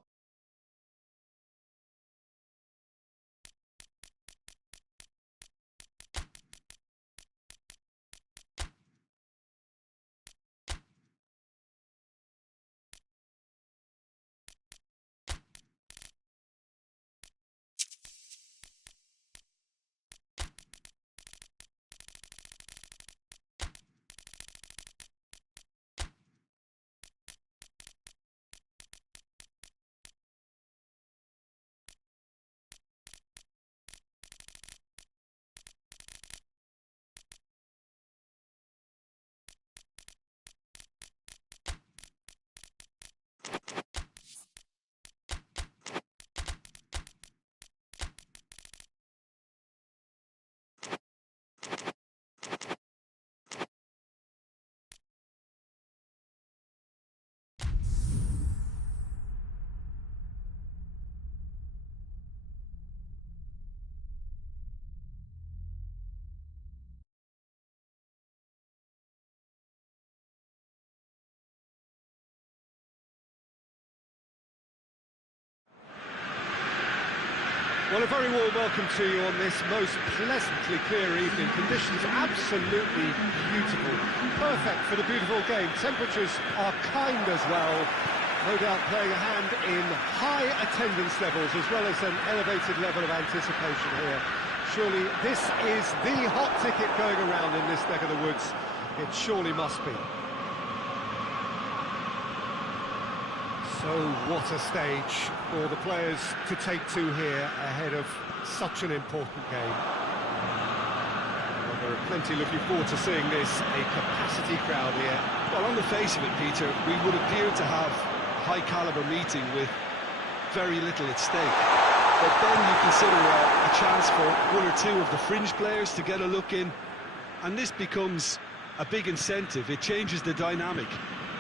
Well, a very warm welcome to you on this most pleasantly clear evening. Conditions absolutely beautiful. Perfect for the beautiful game. Temperatures are kind as well. No doubt playing a hand in high attendance levels as well as an elevated level of anticipation here. Surely this is the hot ticket going around in this neck of the woods. It surely must be. So what a stage for the players to take to here ahead of such an important game. Well, there are plenty looking forward to seeing this, a capacity crowd here. Well, on the face of it, Peter, we would appear to have a high-caliber meeting with very little at stake. But then you consider a chance for one or two of the fringe players to get a look in, and this becomes a big incentive. It changes the dynamic.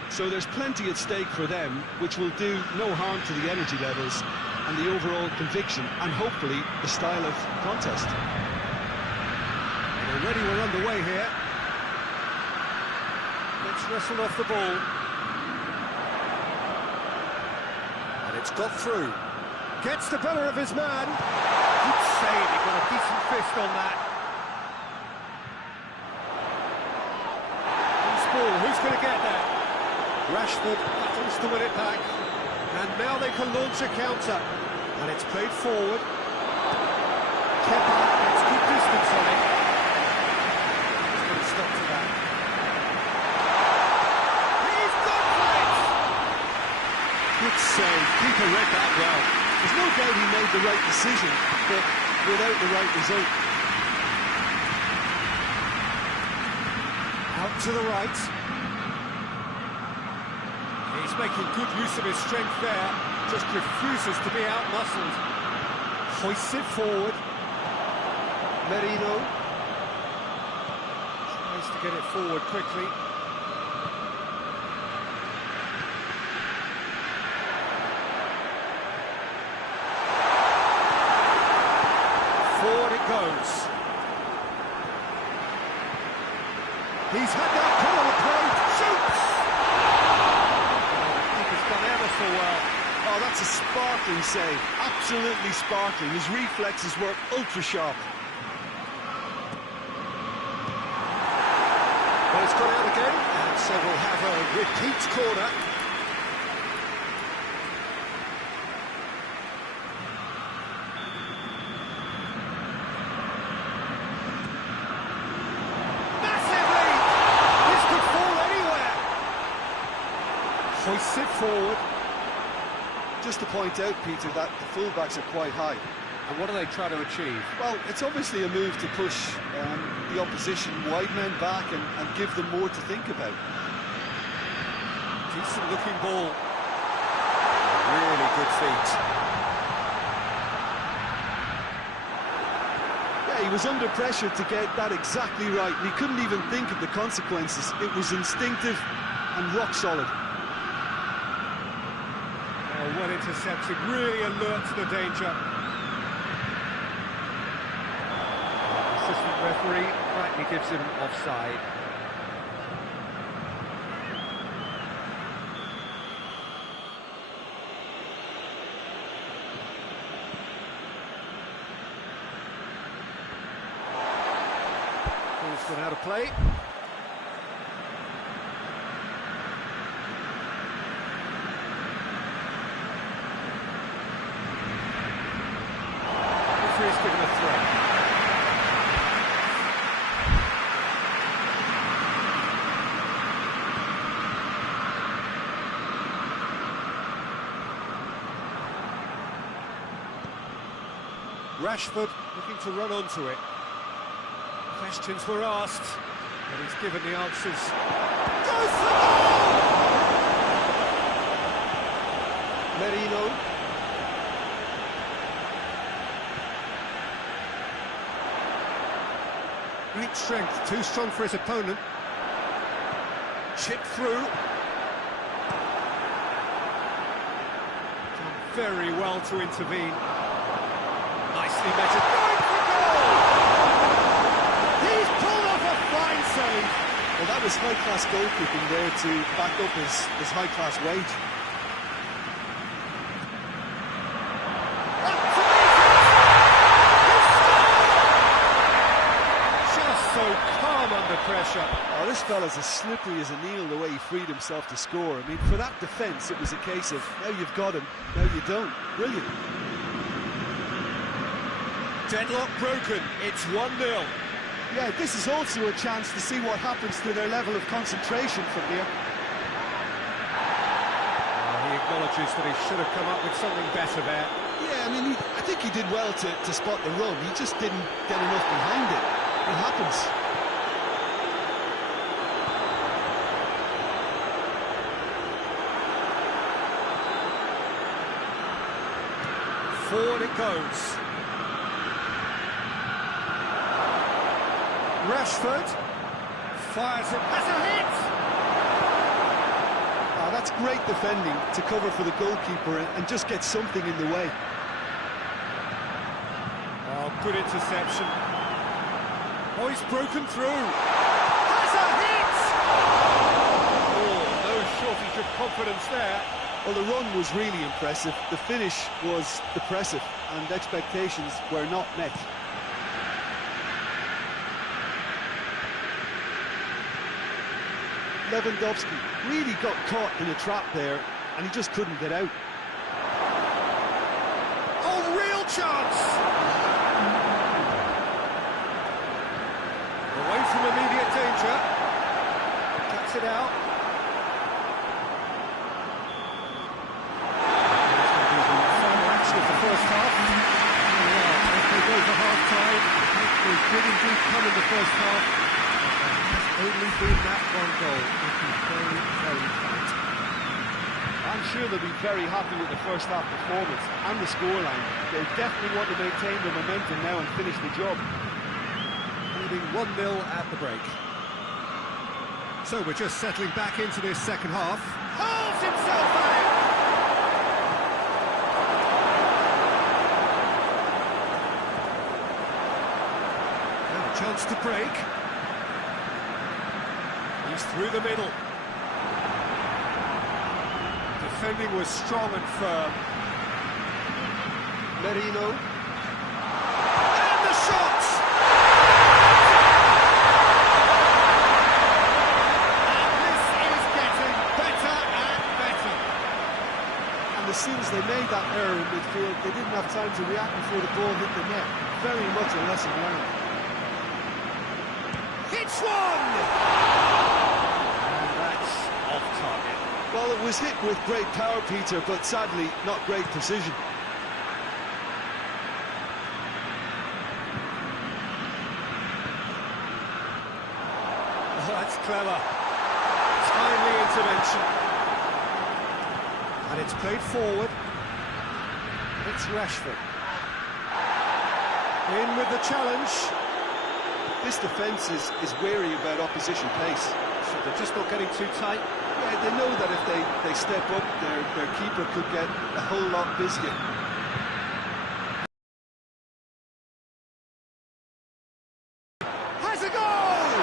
So there's plenty at stake for them, which will do no harm to the energy levels and the overall conviction, and hopefully the style of contest. Already we're underway here. Let's wrestle off the ball. And it's got through. Gets the better of his man. Good save, he got a decent fist on that. Loose ball, who's going to get that? Rashford battles to win it back, and now they can launch a counter, and it's played forward. Kepa gets good distance on it. He's going to stop to that. He's gone for it! Good save, keeper read that well. There's no doubt he made the right decision, but without the right result. Out to the right. He's making good use of his strength there. Just refuses to be out-muscled. Hoists it forward. Merino. Tries to get it forward quickly. Forward it goes. He's had that put on the plate. Shoots! I think he's done ever so well. Oh, that's a sparkling save. Absolutely sparkling. His reflexes were ultra sharp. Well, it's gone out again, and so we'll have a repeat corner. Massively! This could fall anywhere. Hoists it forward. Just to point out, Peter, that the fullbacks are quite high. And what do they try to achieve? Well, it's obviously a move to push the opposition wide men back and give them more to think about. Decent looking ball. Really good feet. Yeah, he was under pressure to get that exactly right, and he couldn't even think of the consequences. It was instinctive and rock solid. Oh, well intercepted, really alert to the danger. Assistant referee rightly gives him offside. Ball's gone out of play. Referee's given a throw. Rashford looking to run onto it. Questions were asked, but he's given the answers. Goes for the goal! Merino. Great strength, too strong for his opponent. Chip through. Done very well to intervene. Nicely measured. Going for goal! He's pulled off a fine save. Well, that was high-class goalkeeping there to back up his high-class wage. Up to meet it! He scored! Just so calm under pressure. Oh, this fella's as slippery as an eel the way he freed himself to score. I mean, for that defence, it was a case of, now you've got him, now you don't. Brilliant. Deadlock broken, it's 1-0. Yeah, this is also a chance to see what happens to their level of concentration from here. He acknowledges that he should have come up with something better there. Yeah, I mean, I think he did well to spot the run. He just didn't get enough behind it. It happens. Forward it goes. Rashford fires it, has a hit! Oh, that's great defending to cover for the goalkeeper and just get something in the way. Oh, good interception. Oh, he's broken through. Has a hit! Oh, no shortage of confidence there. Well, the run was really impressive. The finish was depressive, and expectations were not met. Lewandowski really got caught in a trap there, and he just couldn't get out. Oh, real chance! Away from immediate danger. Cuts it out. Final action of the first half. Well, as they go for half-time, they did indeed come in the first half. Only only been that one goal, it would be very, very tight. I'm sure they'll be very happy with the first half performance and the scoreline. They definitely want to maintain the momentum now and finish the job. Leading 1-0 at the break. So we're just settling back into this second half. Hurls himself at it! Now a chance to break. He's through the middle. Defending was strong and firm. Merino. And the shot! And this is getting better and better. And as soon as they made that error in midfield, they didn't have time to react before the ball hit the net. Very much a lesson learned. Hits one! And that's off target. Well, it was hit with great power, Peter, but sadly, not great precision. Oh, that's clever. Timely intervention. And it's played forward. It's Rashford. In with the challenge. This defence is wary about opposition pace. So they're just not getting too tight. Yeah, they know that if they step up, their keeper could get a whole lot busier. Has a goal!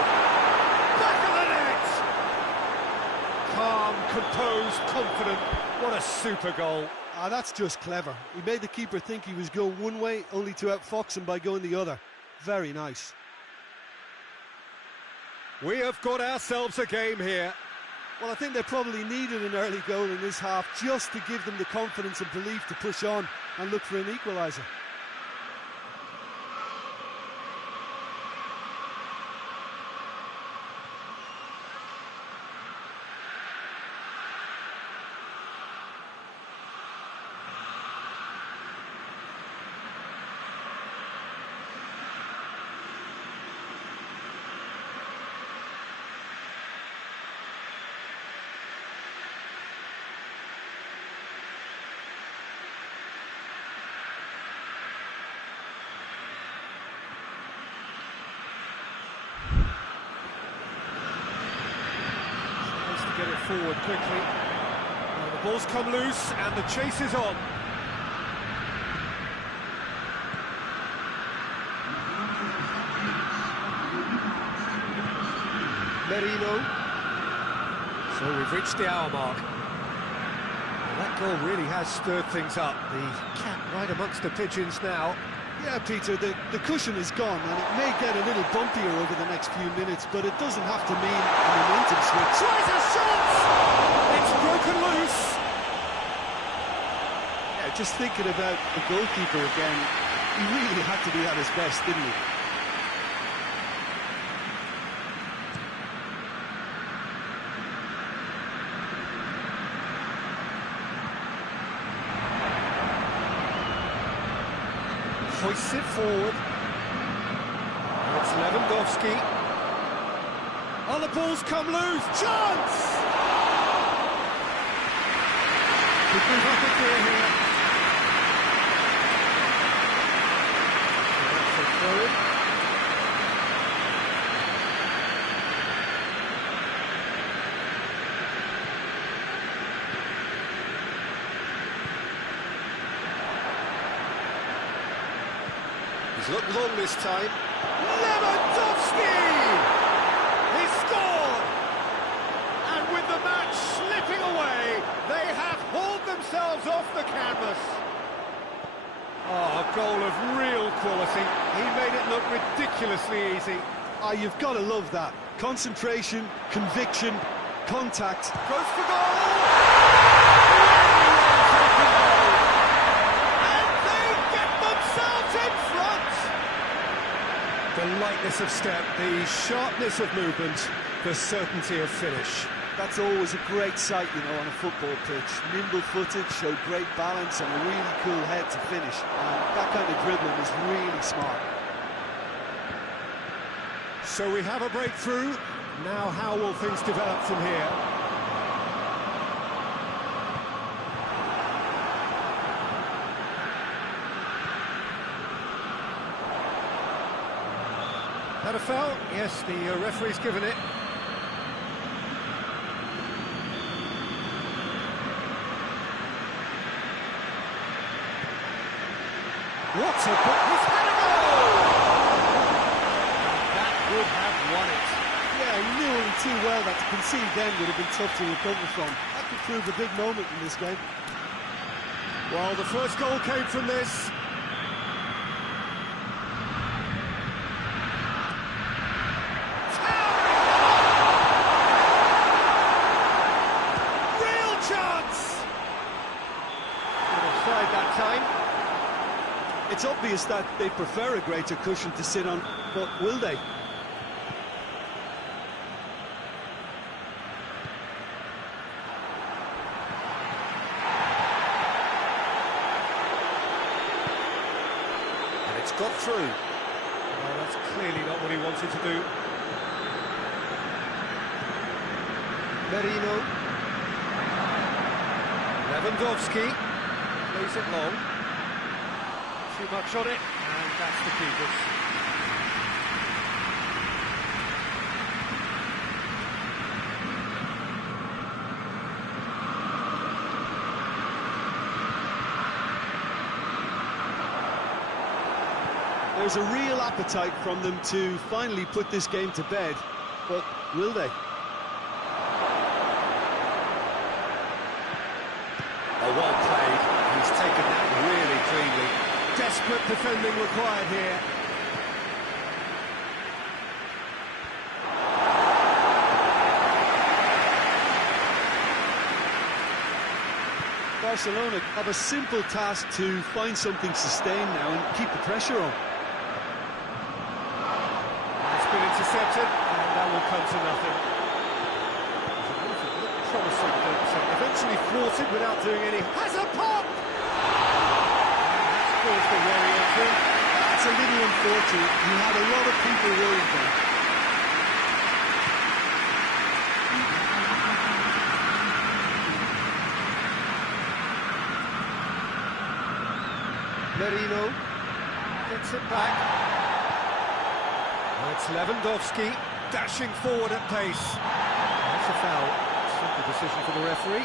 Back of the net! Calm, composed, confident. What a super goal. Ah, that's just clever. He made the keeper think he was going one way, only to outfox him by going the other. Very nice. We have got ourselves a game here. Well, I think they probably needed an early goal in this half just to give them the confidence and belief to push on and look for an equaliser. Get it forward quickly. Well, the ball's come loose and the chase is on. Merino. So we've reached the hour mark. Well, that goal really has stirred things up. The cat right amongst the pigeons now. Yeah, Peter, the cushion is gone and it may get a little bumpier over the next few minutes, but it doesn't have to mean a momentum switch. Tries a shot! It's broken loose! Yeah, just thinking about the goalkeeper again, he really had to be at his best, didn't he? Hoists it forward. It's Lewandowski. Oh, the ball's come loose. Chance! Could move up a gear here. That's a throw-in. He's looked long this time. Lewandowski! He scored! And with the match slipping away, they have hauled themselves off the canvas. Oh, a goal of real quality. He made it look ridiculously easy. Ah, you've got to love that. Concentration, conviction, contact. Goes for goal! The lightness of step, the sharpness of movement, the certainty of finish. That's always a great sight, you know, on a football pitch. Nimble-footed, showed great balance and a really cool head to finish. And that kind of dribbling is really smart. So we have a breakthrough. Now how will things develop from here? That a foul? Yes, the referee's given it. What a bit! He's had a goal! That would have won it. Yeah, he knew only too well that to concede then would have been tough to recover from. That could prove a big moment in this game. Well, the first goal came from this. Real chance! Good offside that time. It's obvious that they prefer a greater cushion to sit on, but will they? And it's got through. Well, that's clearly not what he wanted to do. Merino. Lewandowski plays it long. Too much on it, and that's the keepers. There's a real appetite from them to finally put this game to bed, but will they? Oh, well played. He's taken that really cleanly. Desperate defending required here. Barcelona have a simple task to find something sustained now and keep the pressure on. It's been intercepted, and that will come to nothing. It looked promising, but eventually thwarted without doing any... Has a pop! Caused the worry on through. That's a little unfortunate. You had a lot of people worried there. Merino gets it back. It's Lewandowski dashing forward at pace. That's a foul. Simple decision for the referee.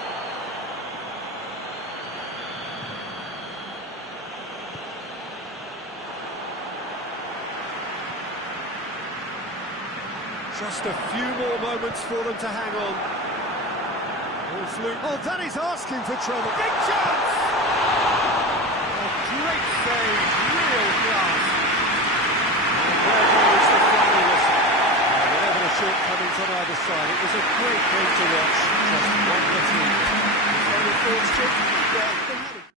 Just a few more moments for them to hang on. Oh, that is asking for trouble. Big chance! A great save, real class. And there goes the final whistle. Whatever the shortcomings on either side, it was a great game to watch. Just one fatigue. Any thoughts, Chip? Yeah, they had it.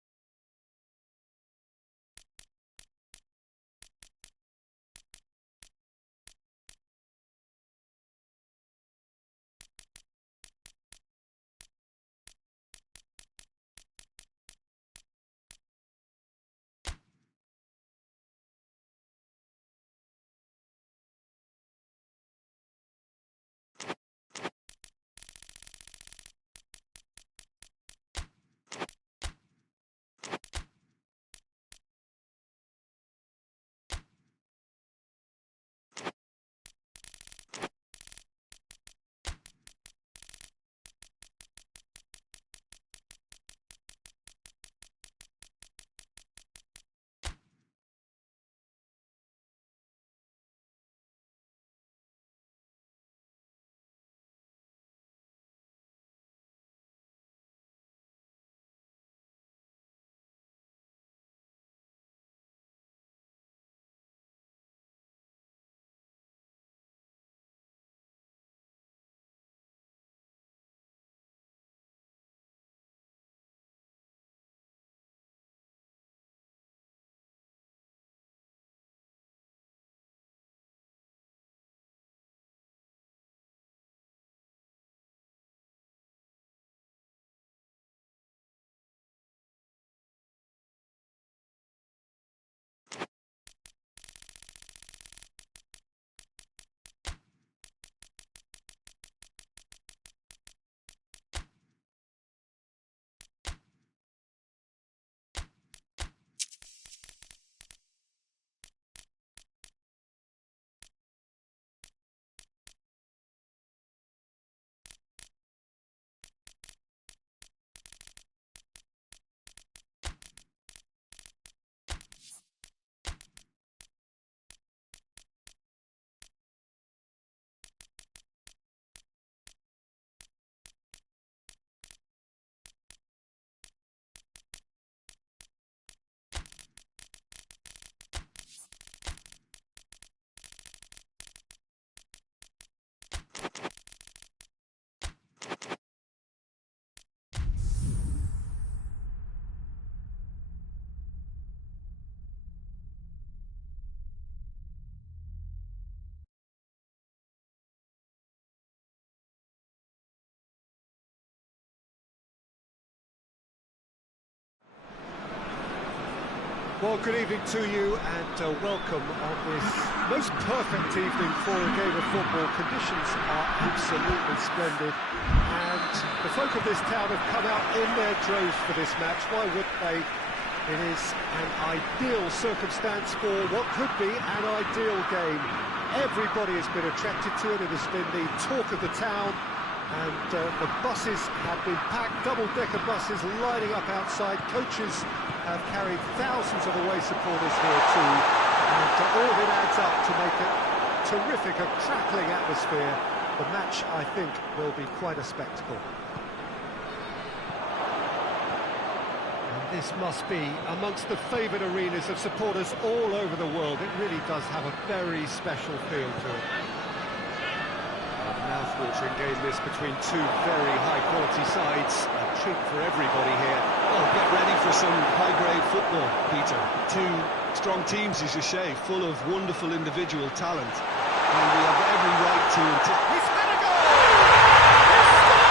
Well, good evening to you and welcome on this most perfect evening for a game of football. Conditions are absolutely splendid and the folk of this town have come out in their droves for this match. Why wouldn't they? It is an ideal circumstance for what could be an ideal game. Everybody has been attracted to it. It has been the talk of the town. And the buses have been packed, double-decker buses lining up outside. Coaches have carried thousands of away supporters here too. And all of it adds up to make a terrific, a crackling atmosphere. The match, I think, will be quite a spectacle. And this must be amongst the favoured arenas of supporters all over the world. It really does have a very special feel to it. Mouth-watering game this between two very high-quality sides. A treat for everybody here. Oh, get ready for some high-grade football, Peter. Two strong teams, as you say, full of wonderful individual talent. And we have every right to... He's had a goal! He's scored!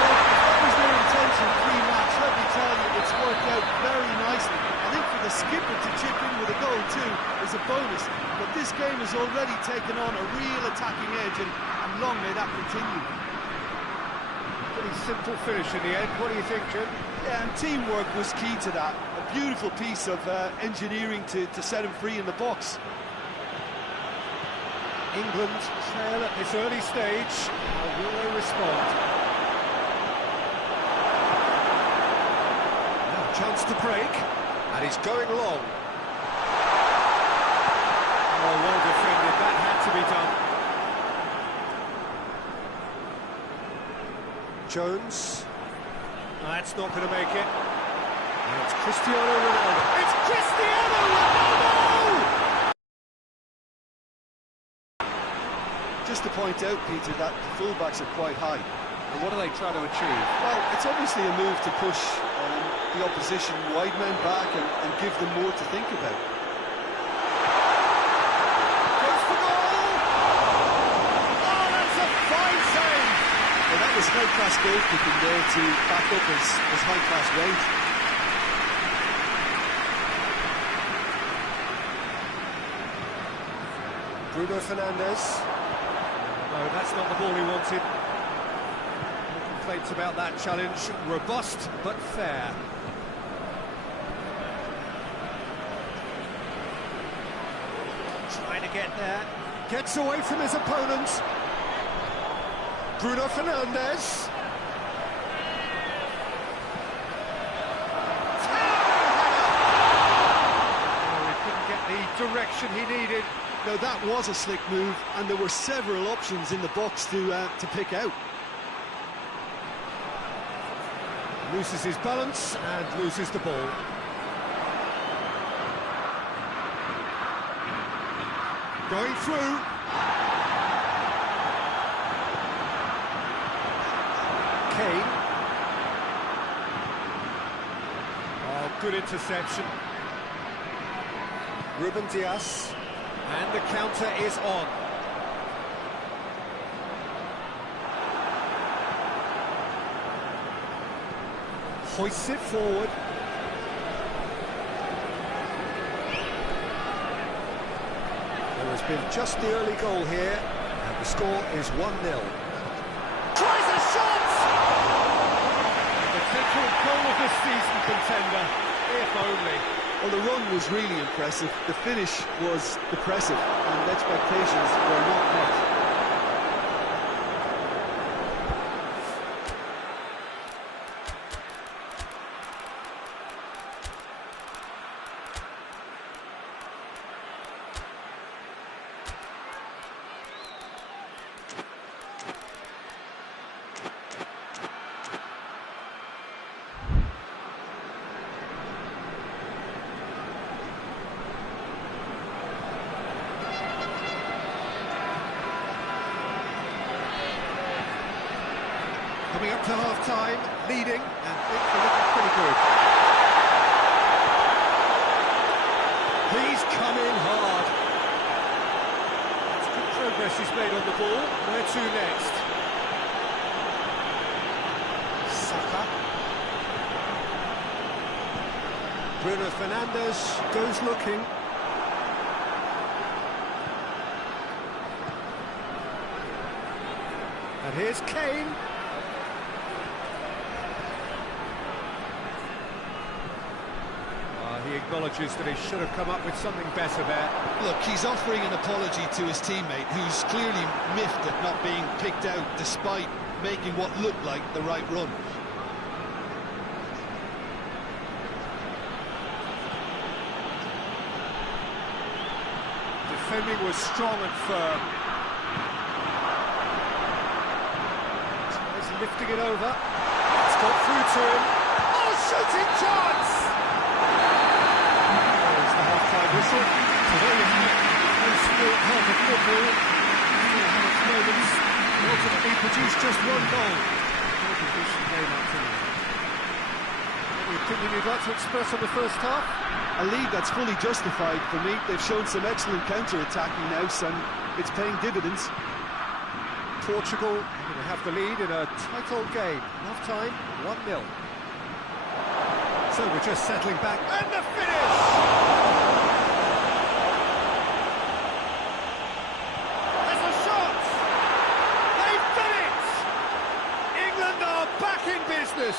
Well, if that was their intention pre-match, let me tell you, it's worked out very nicely. I think for the skipper to chip in with a goal too is a bonus. But this game has already taken on a real attacking edge, and long may that continue. Pretty simple finish in the end. What do you think, Jim? Yeah, and teamwork was key to that. A beautiful piece of engineering to set him free in the box. England trail at this early stage. How will they respond? Now a chance to break, and he's going long. Oh, well defended. That had to be done. Jones. That's not going to make it. And it's Cristiano Ronaldo. It's Cristiano Ronaldo! Just to point out, Peter, that the fullbacks are quite high. And what are they trying to achieve? Well, it's obviously a move to push the opposition wide men back and give them more to think about. There's high-class goalkeeping there to back up his high-class range. Bruno Fernandes. No, that's not the ball he wanted. No complaints about that challenge. Robust, but fair. Trying to get there. Gets away from his opponent. Bruno Fernandes. Oh, he couldn't get the direction he needed. Now that was a slick move, and there were several options in the box to pick out. Loses his balance and loses the ball. Going through. Oh, good interception. Ruben Dias. And the counter is on. Hoists it forward. There has been just the early goal here, and the score is 1-0. Tries a shot! Potential goal of the season contender, if only. Well, the run was really impressive, the finish was depressive, and expectations were not met. Coming up to half-time, leading, and things are looking pretty good. He's come in hard. That's good progress he's made on the ball. Where to next? Saka. Bruno Fernandes goes looking. And here's Kane. He acknowledges that he should have come up with something better there. Look, he's offering an apology to his teammate, who's clearly miffed at not being picked out despite making what looked like the right run. Defending was strong and firm. He's lifting it over. It's got through to him. Oh, shooting chance! There's the half-time whistle. So there you have it. No sport half of football. 4 moments. Ultimately produced just one goal. What a decent game out to you. Any opinion you'd like to express on the first half? A lead that's fully justified for me. They've shown some excellent counter-attacking now, and it's paying dividends. Portugal are going to have the lead in a tight old game. Half-time, 1-0. So we're just settling back, and the finish! There's a shot! They've done it! England are back in business!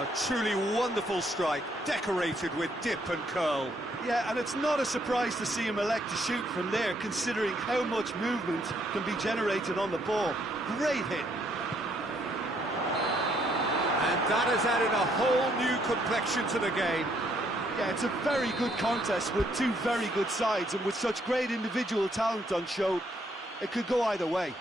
A truly wonderful strike, decorated with dip and curl. Yeah, and it's not a surprise to see him elect to shoot from there, considering how much movement can be generated on the ball. Great hit. And that has added a whole new complexion to the game. Yeah, it's a very good contest with two very good sides, and with such great individual talent on show, it could go either way.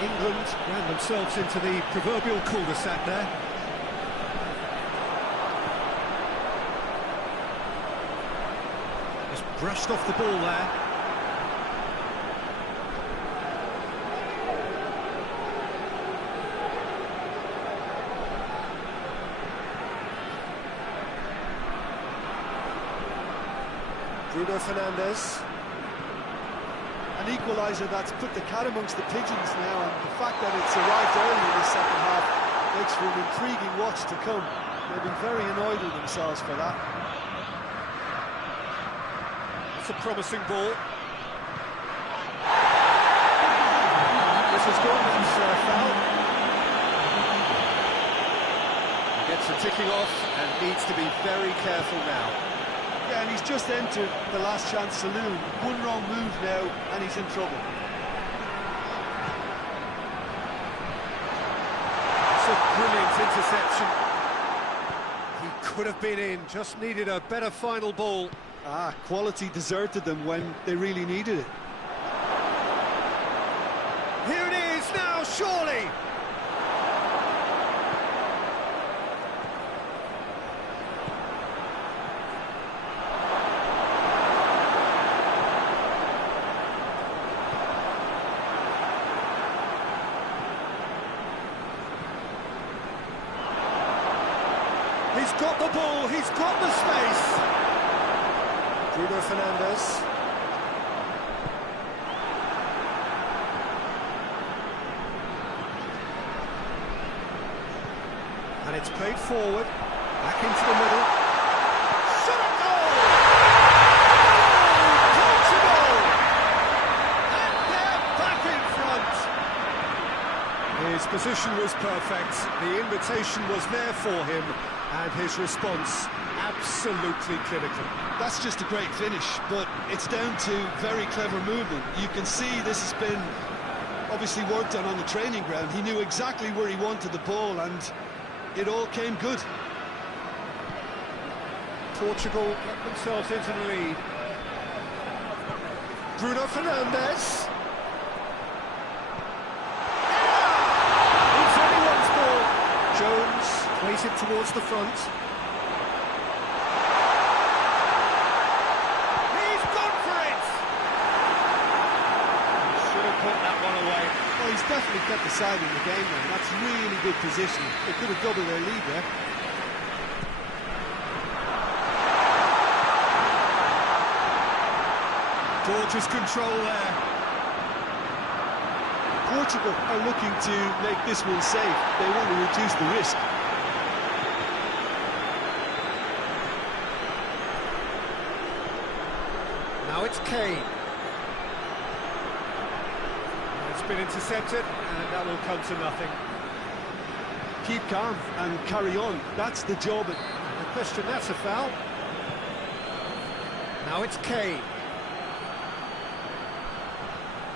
England ran themselves into the proverbial cul-de-sac there. Just brushed off the ball there. Bruno Fernandes. An equaliser that's put the cat amongst the pigeons now, and the fact that it's arrived early in the second half makes for an intriguing watch to come. They'll be very annoyed with themselves for that. It's a promising ball. This has gone, that's foul. He gets a ticking off and needs to be very careful now. Yeah, and he's just entered the last chance saloon. One wrong move now, and he's in trouble. It's a brilliant interception. He could have been in, just needed a better final ball. Quality deserted them when they really needed it. Here it is now, surely! He's got the ball, he's got the space. Bruno Fernandes. And it's played forward, back into the middle. Shot a goal! Portugal! And they're back in front. His position was perfect, the invitation was there for him, and his response absolutely clinical. That's just a great finish, but it's down to very clever movement. You can see this has been obviously worked on the training ground. He knew exactly where he wanted the ball, and it all came good. Portugal get themselves into the lead. Bruno Fernandes. It's anyone's ball. Jones plays it towards the front. He's gone for it! Should have put that one away. Well, Well, he's definitely kept the side in the game now. That's really good positioning. They could have doubled their lead there. Gorgeous control there. Portugal are looking to make this one safe. They want to reduce the risk. Now it's Kane. It's been intercepted, and that will come to nothing. Keep calm and carry on. That's the job. No question, that's a foul. Now it's Kane.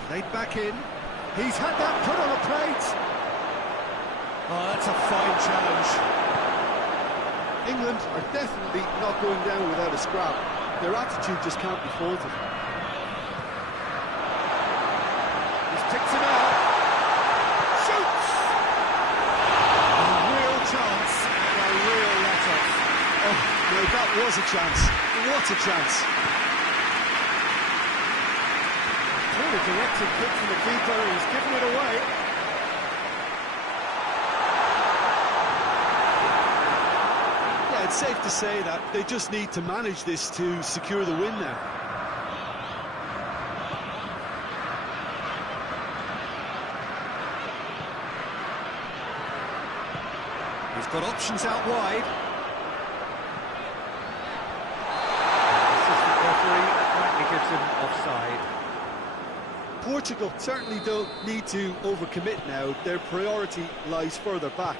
Played back in. He's had that put on a plate. Oh, that's a fine challenge. England are definitely not going down without a scrap. Their attitude just can't be faulted. He's picked him out. Shoots! A real chance and a real let-off. Oh, no, that was a chance. What a chance. Poorly directed kick from the keeper, he's given it away. Yeah, it's safe to say that they just need to manage this to secure the win now. He's got options out wide. Assistant referee rightly gives him offside. Portugal certainly don't need to overcommit now. Their priority lies further back.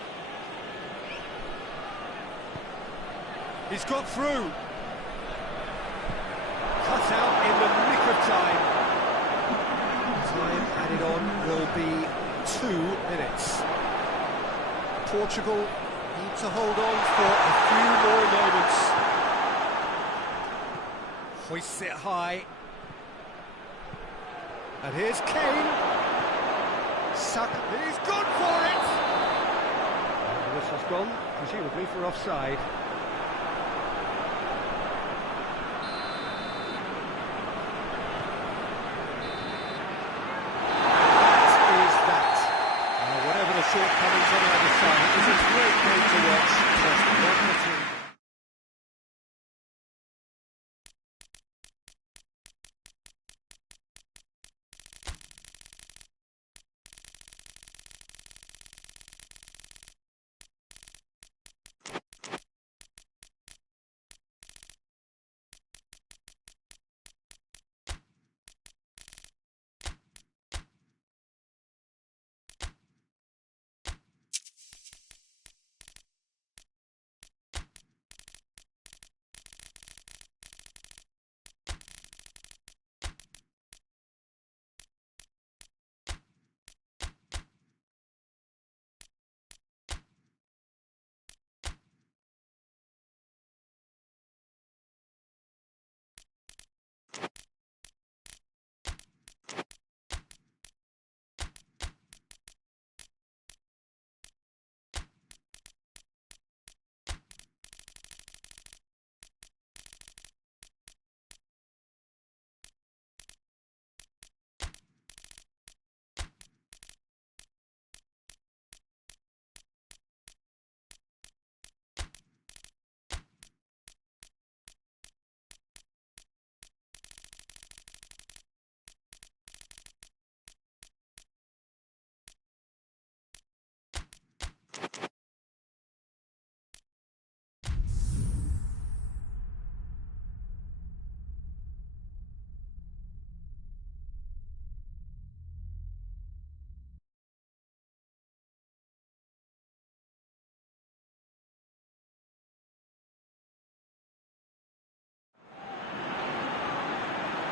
He's got through. Cut out in the nick of time. Time added on will be 2 minutes. Portugal need to hold on for a few more moments. Hoists it high. And here's Kane. He's gone for it! And the whistle's gone, presumably for offside. Whatever the shortcomings on either side, it was a great game to watch. Just one or two.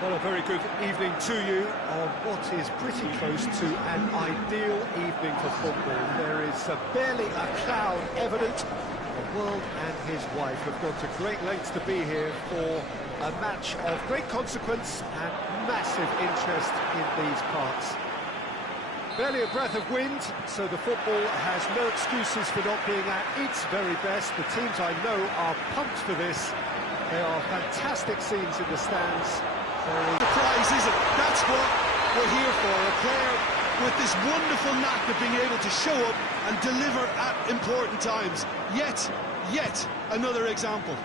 Well, a very good evening to you on what is pretty close to an ideal evening for football. There is barely a cloud evident. The world and his wife have gone to great lengths to be here for a match of great consequence and massive interest in these parts. Barely a breath of wind, so the football has no excuses for not being at its very best. The teams I know are pumped for this. They are fantastic scenes in the stands. The prize, is it? That's what we're here for. A player with this wonderful knack of being able to show up and deliver at important times. Yet another example.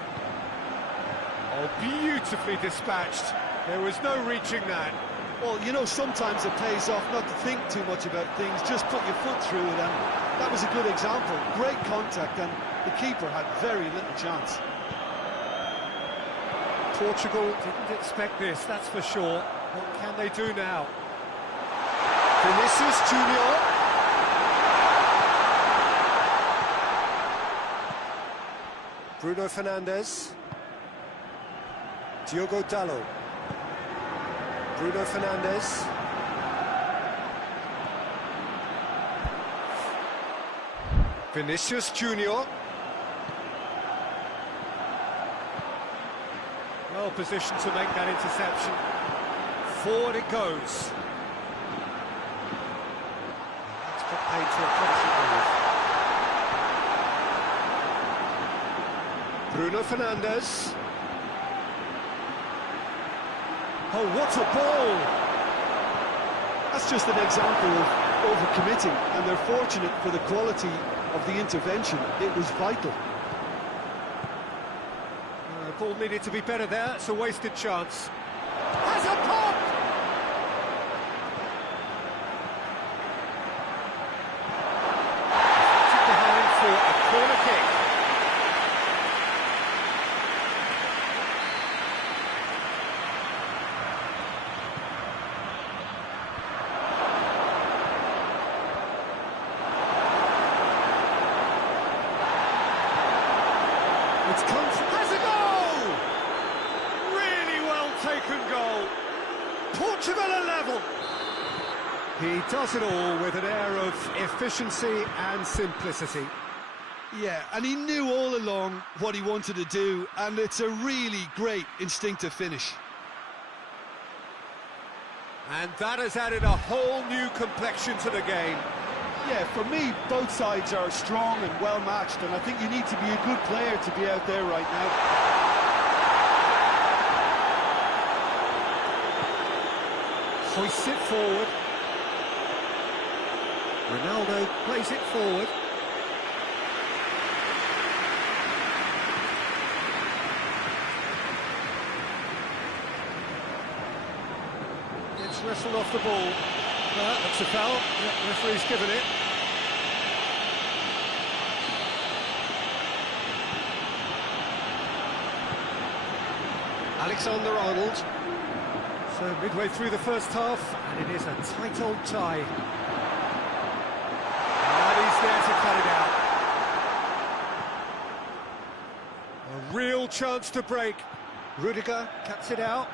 Oh, beautifully dispatched. There was no reaching that. Well, you know, sometimes it pays off not to think too much about things, just put your foot through it, and that was a good example. Great contact, and the keeper had very little chance. Portugal didn't expect this, that's for sure. What can they do now? Vinicius Junior. Bruno Fernandes. Diogo Dalot. Bruno Fernandes. Vinicius Junior. Well positioned to make that interception. Forward it goes. That's put paid to a promising move. Bruno Fernandes. Oh, what a ball! That's just an example of overcommitting, and they're fortunate for the quality of the intervention. It was vital. The ball needed to be better there. It's a wasted chance. Has a pop! Took behind for a corner kick. It's come from... Has a goal! Really well taken goal. Portugal are level. He does it all with an air of efficiency and simplicity. Yeah, and he knew all along what he wanted to do, and it's a really great instinctive finish. And that has added a whole new complexion to the game. Yeah, for me, both sides are strong and well-matched, and I think you need to be a good player to be out there right now. Hoists it forward. Ronaldo plays it forward. Gets wrestled off the ball. That's a foul. Yeah, referee's given it. Alexander-Arnold. So midway through the first half, and it is a tight old tie. And he's there to cut it out. A real chance to break. Rudiger cuts it out.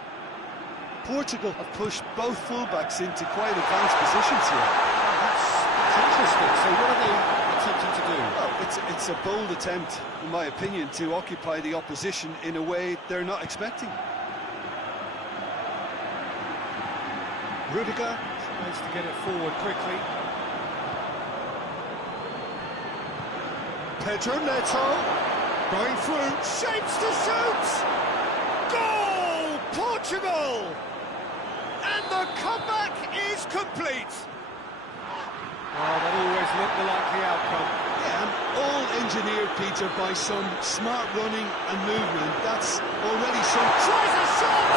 Portugal have pushed both fullbacks into quite advanced positions here. That's interesting. So what are they attempting to do? Well, it's a bold attempt, in my opinion, to occupy the opposition in a way they're not expecting. Rudiger tries to get it forward quickly. Pedro Neto going through, shapes to shoot! Goal! Portugal! And the comeback is complete. Oh, that always looked the likely outcome. Yeah, and all engineered, Peter, by some smart running and movement. That's already some... Tries a shot!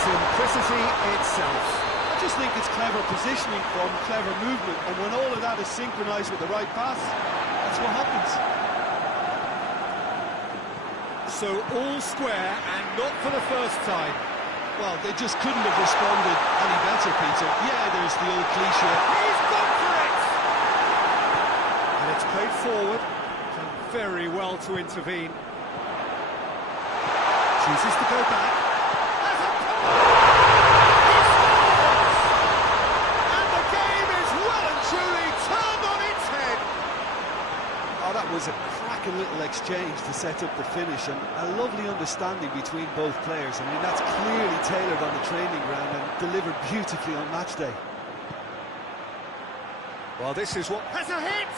Simplicity itself. I just think it's clever positioning from clever movement, and when all of that is synchronised with the right pass, that's what happens. So all square, and not for the first time. Well, they just couldn't have responded any better, Peter. Yeah, there's the old cliche. He's gone for it! And it's played forward. Done very well to intervene. Chooses to go back. Has a he scores! And the game is well and truly turned on its head. Oh, that was a cracking little exchange to set up the finish, and a lovely understanding between both players. I mean, that's clearly tailored on the training ground and delivered beautifully on match day. Well, this is what... Has a hit!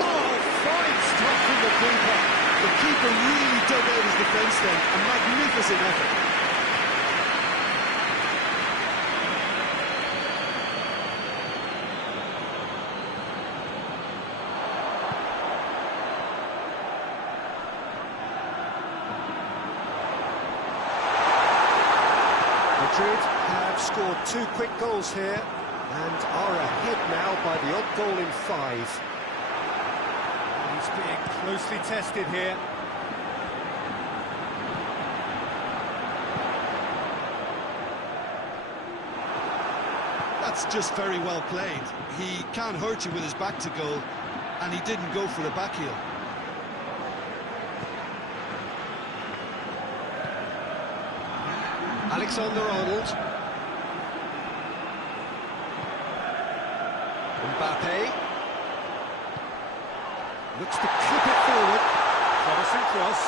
Oh, fine stop from the keeper. The keeper really dug out his defence then. A magnificent effort. Madrid have scored 2 quick goals here and are ahead now by the odd goal in 5. He's being closely tested here. That's just very well played. He can't hurt you with his back to goal, and he didn't go for the back heel. Alexander-Arnold. Mbappe. Looks to clip it forward. Promising cross.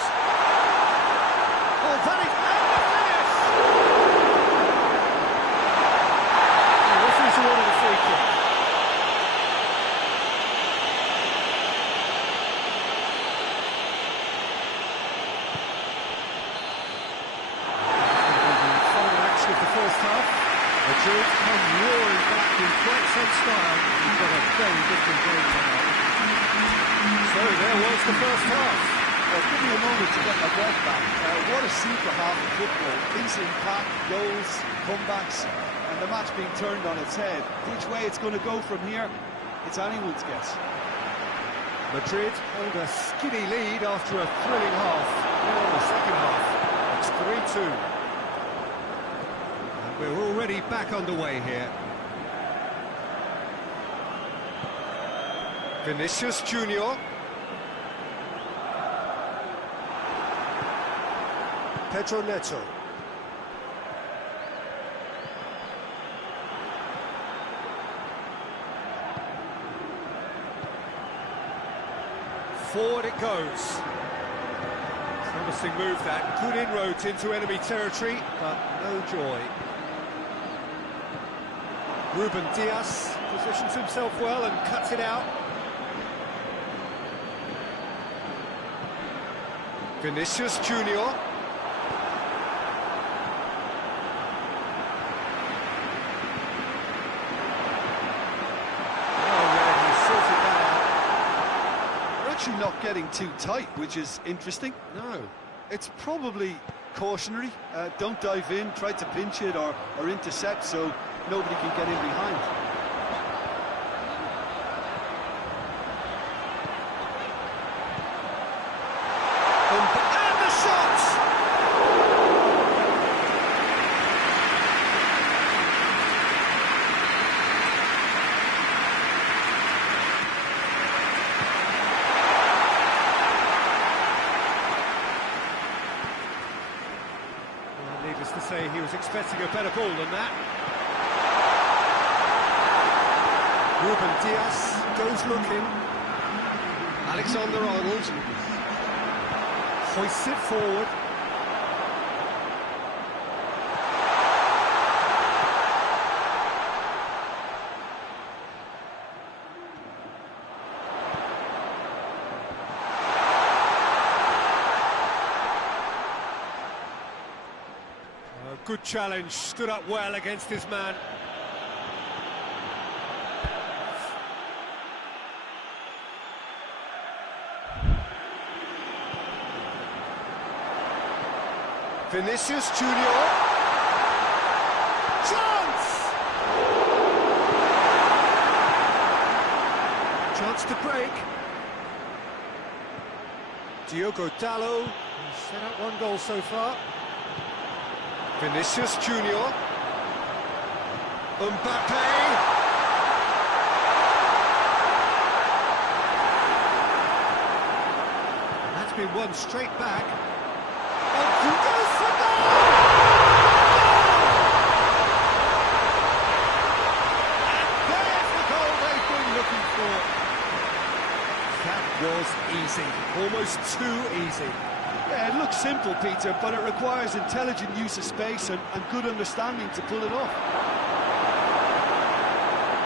Oh, that is the finish! The referee's awarded a free kick. Madrid come roaring back in quite some style. We've got a very different game now. So there was the first half. Well, give me a moment to get my breath back. What a super half of football. Decent pack, goals, comebacks, and the match being turned on its head. Which way it's going to go from here, it's anyone's guess. Madrid hold a skinny lead after a thrilling half. Now in the second half, it's 3-2. We're already back underway here. Vinicius Junior. Pedro Neto. Forward it goes. Promising move that. Good inroads into enemy territory, but no joy. Ruben Dias positions himself well and cuts it out. Vinicius Junior. They're actually not getting too tight, which is interesting. No. It's probably cautionary. Don't dive in, try to pinch it or intercept so nobody can get in behind. And the shot! Well, needless to say, he was expecting a better ball than that. Ruben Dias goes looking. Alexander-Arnold hoists it forward. A good challenge, stood up well against his man. Vinicius Junior. Chance! Chance to break. Diogo Dalot has set up 1 goal so far. Vinicius Junior. Mbappe. That's been won straight back. Who goes for goal? And there's the goal they've been looking for. That was easy, almost too easy. Yeah, it looks simple, Peter, but it requires intelligent use of space and good understanding to pull it off.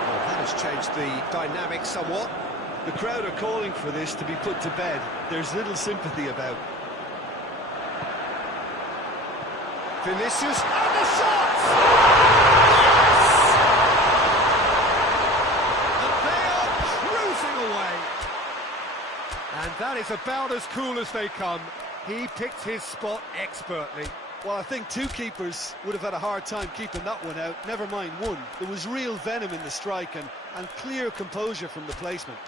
Well, that has changed the dynamic somewhat. The crowd are calling for this to be put to bed. There's little sympathy about. Vinicius, and the shot! Yes! And they are cruising away. And that is about as cool as they come. He picked his spot expertly. Well, I think two keepers would have had a hard time keeping that one out, never mind one. There was real venom in the strike and clear composure from the placement.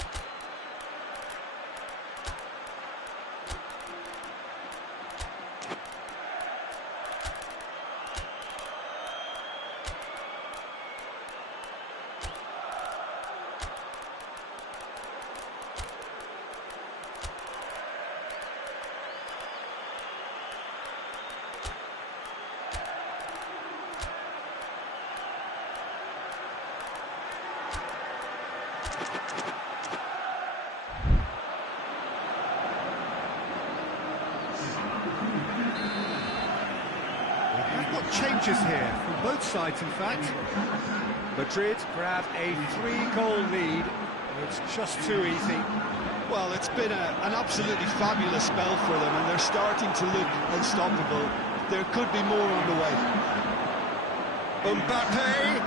Changes here from both sides, in fact. Madrid grab a 3-goal lead. It's just too easy. Well, it's been an absolutely fabulous spell for them, and they're starting to look unstoppable. There could be more on the way. Mbappe!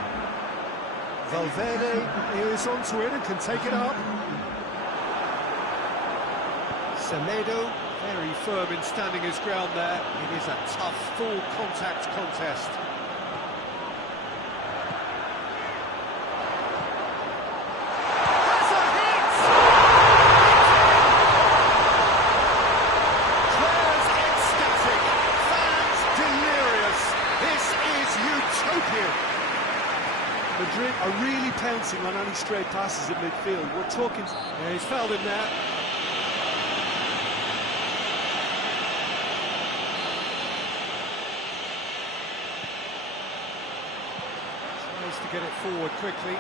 Valverde is onto it and can take it up. Semedo, very firm in standing his ground there. It is a tough, full-contact contest. That's a hit! Players ecstatic, fans delirious. This is utopia. Madrid are really pouncing on any stray passes in midfield. We're talking... Yeah, he's fouled him there. To get it forward quickly.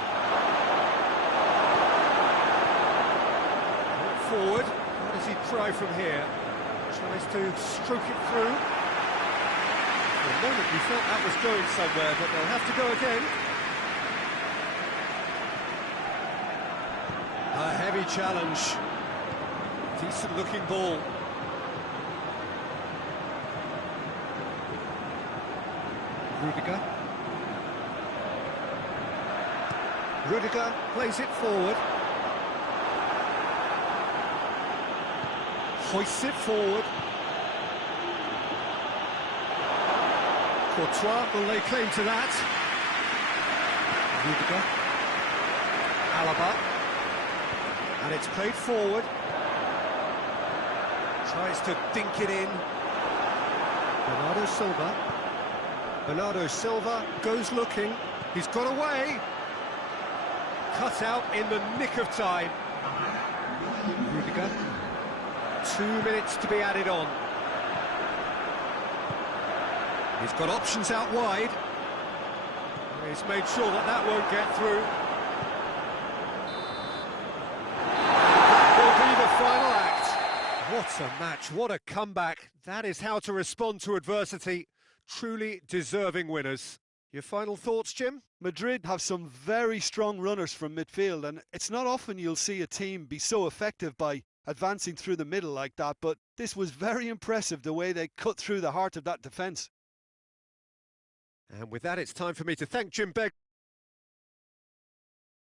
Forward. How does he try from here? Tries to stroke it through. For a moment we felt that was going somewhere, but they'll have to go again. A heavy challenge. Decent looking ball. Rudiger. Rudiger plays it forward. Hoists it forward. Courtois will lay claim to that. Rudiger. Alaba. And it's played forward. Tries to dink it in. Bernardo Silva. Bernardo Silva goes looking. He's got away. Cut out in the nick of time. Rudiger. 2 minutes to be added on. He's got options out wide. He's made sure that that won't get through. That will be the final act. What a match, what a comeback. That is how to respond to adversity. Truly deserving winners. Your final thoughts, Jim? Madrid have some very strong runners from midfield, and it's not often you'll see a team be so effective by advancing through the middle like that, but this was very impressive the way they cut through the heart of that defence. And with that, it's time for me to thank Jim Begg.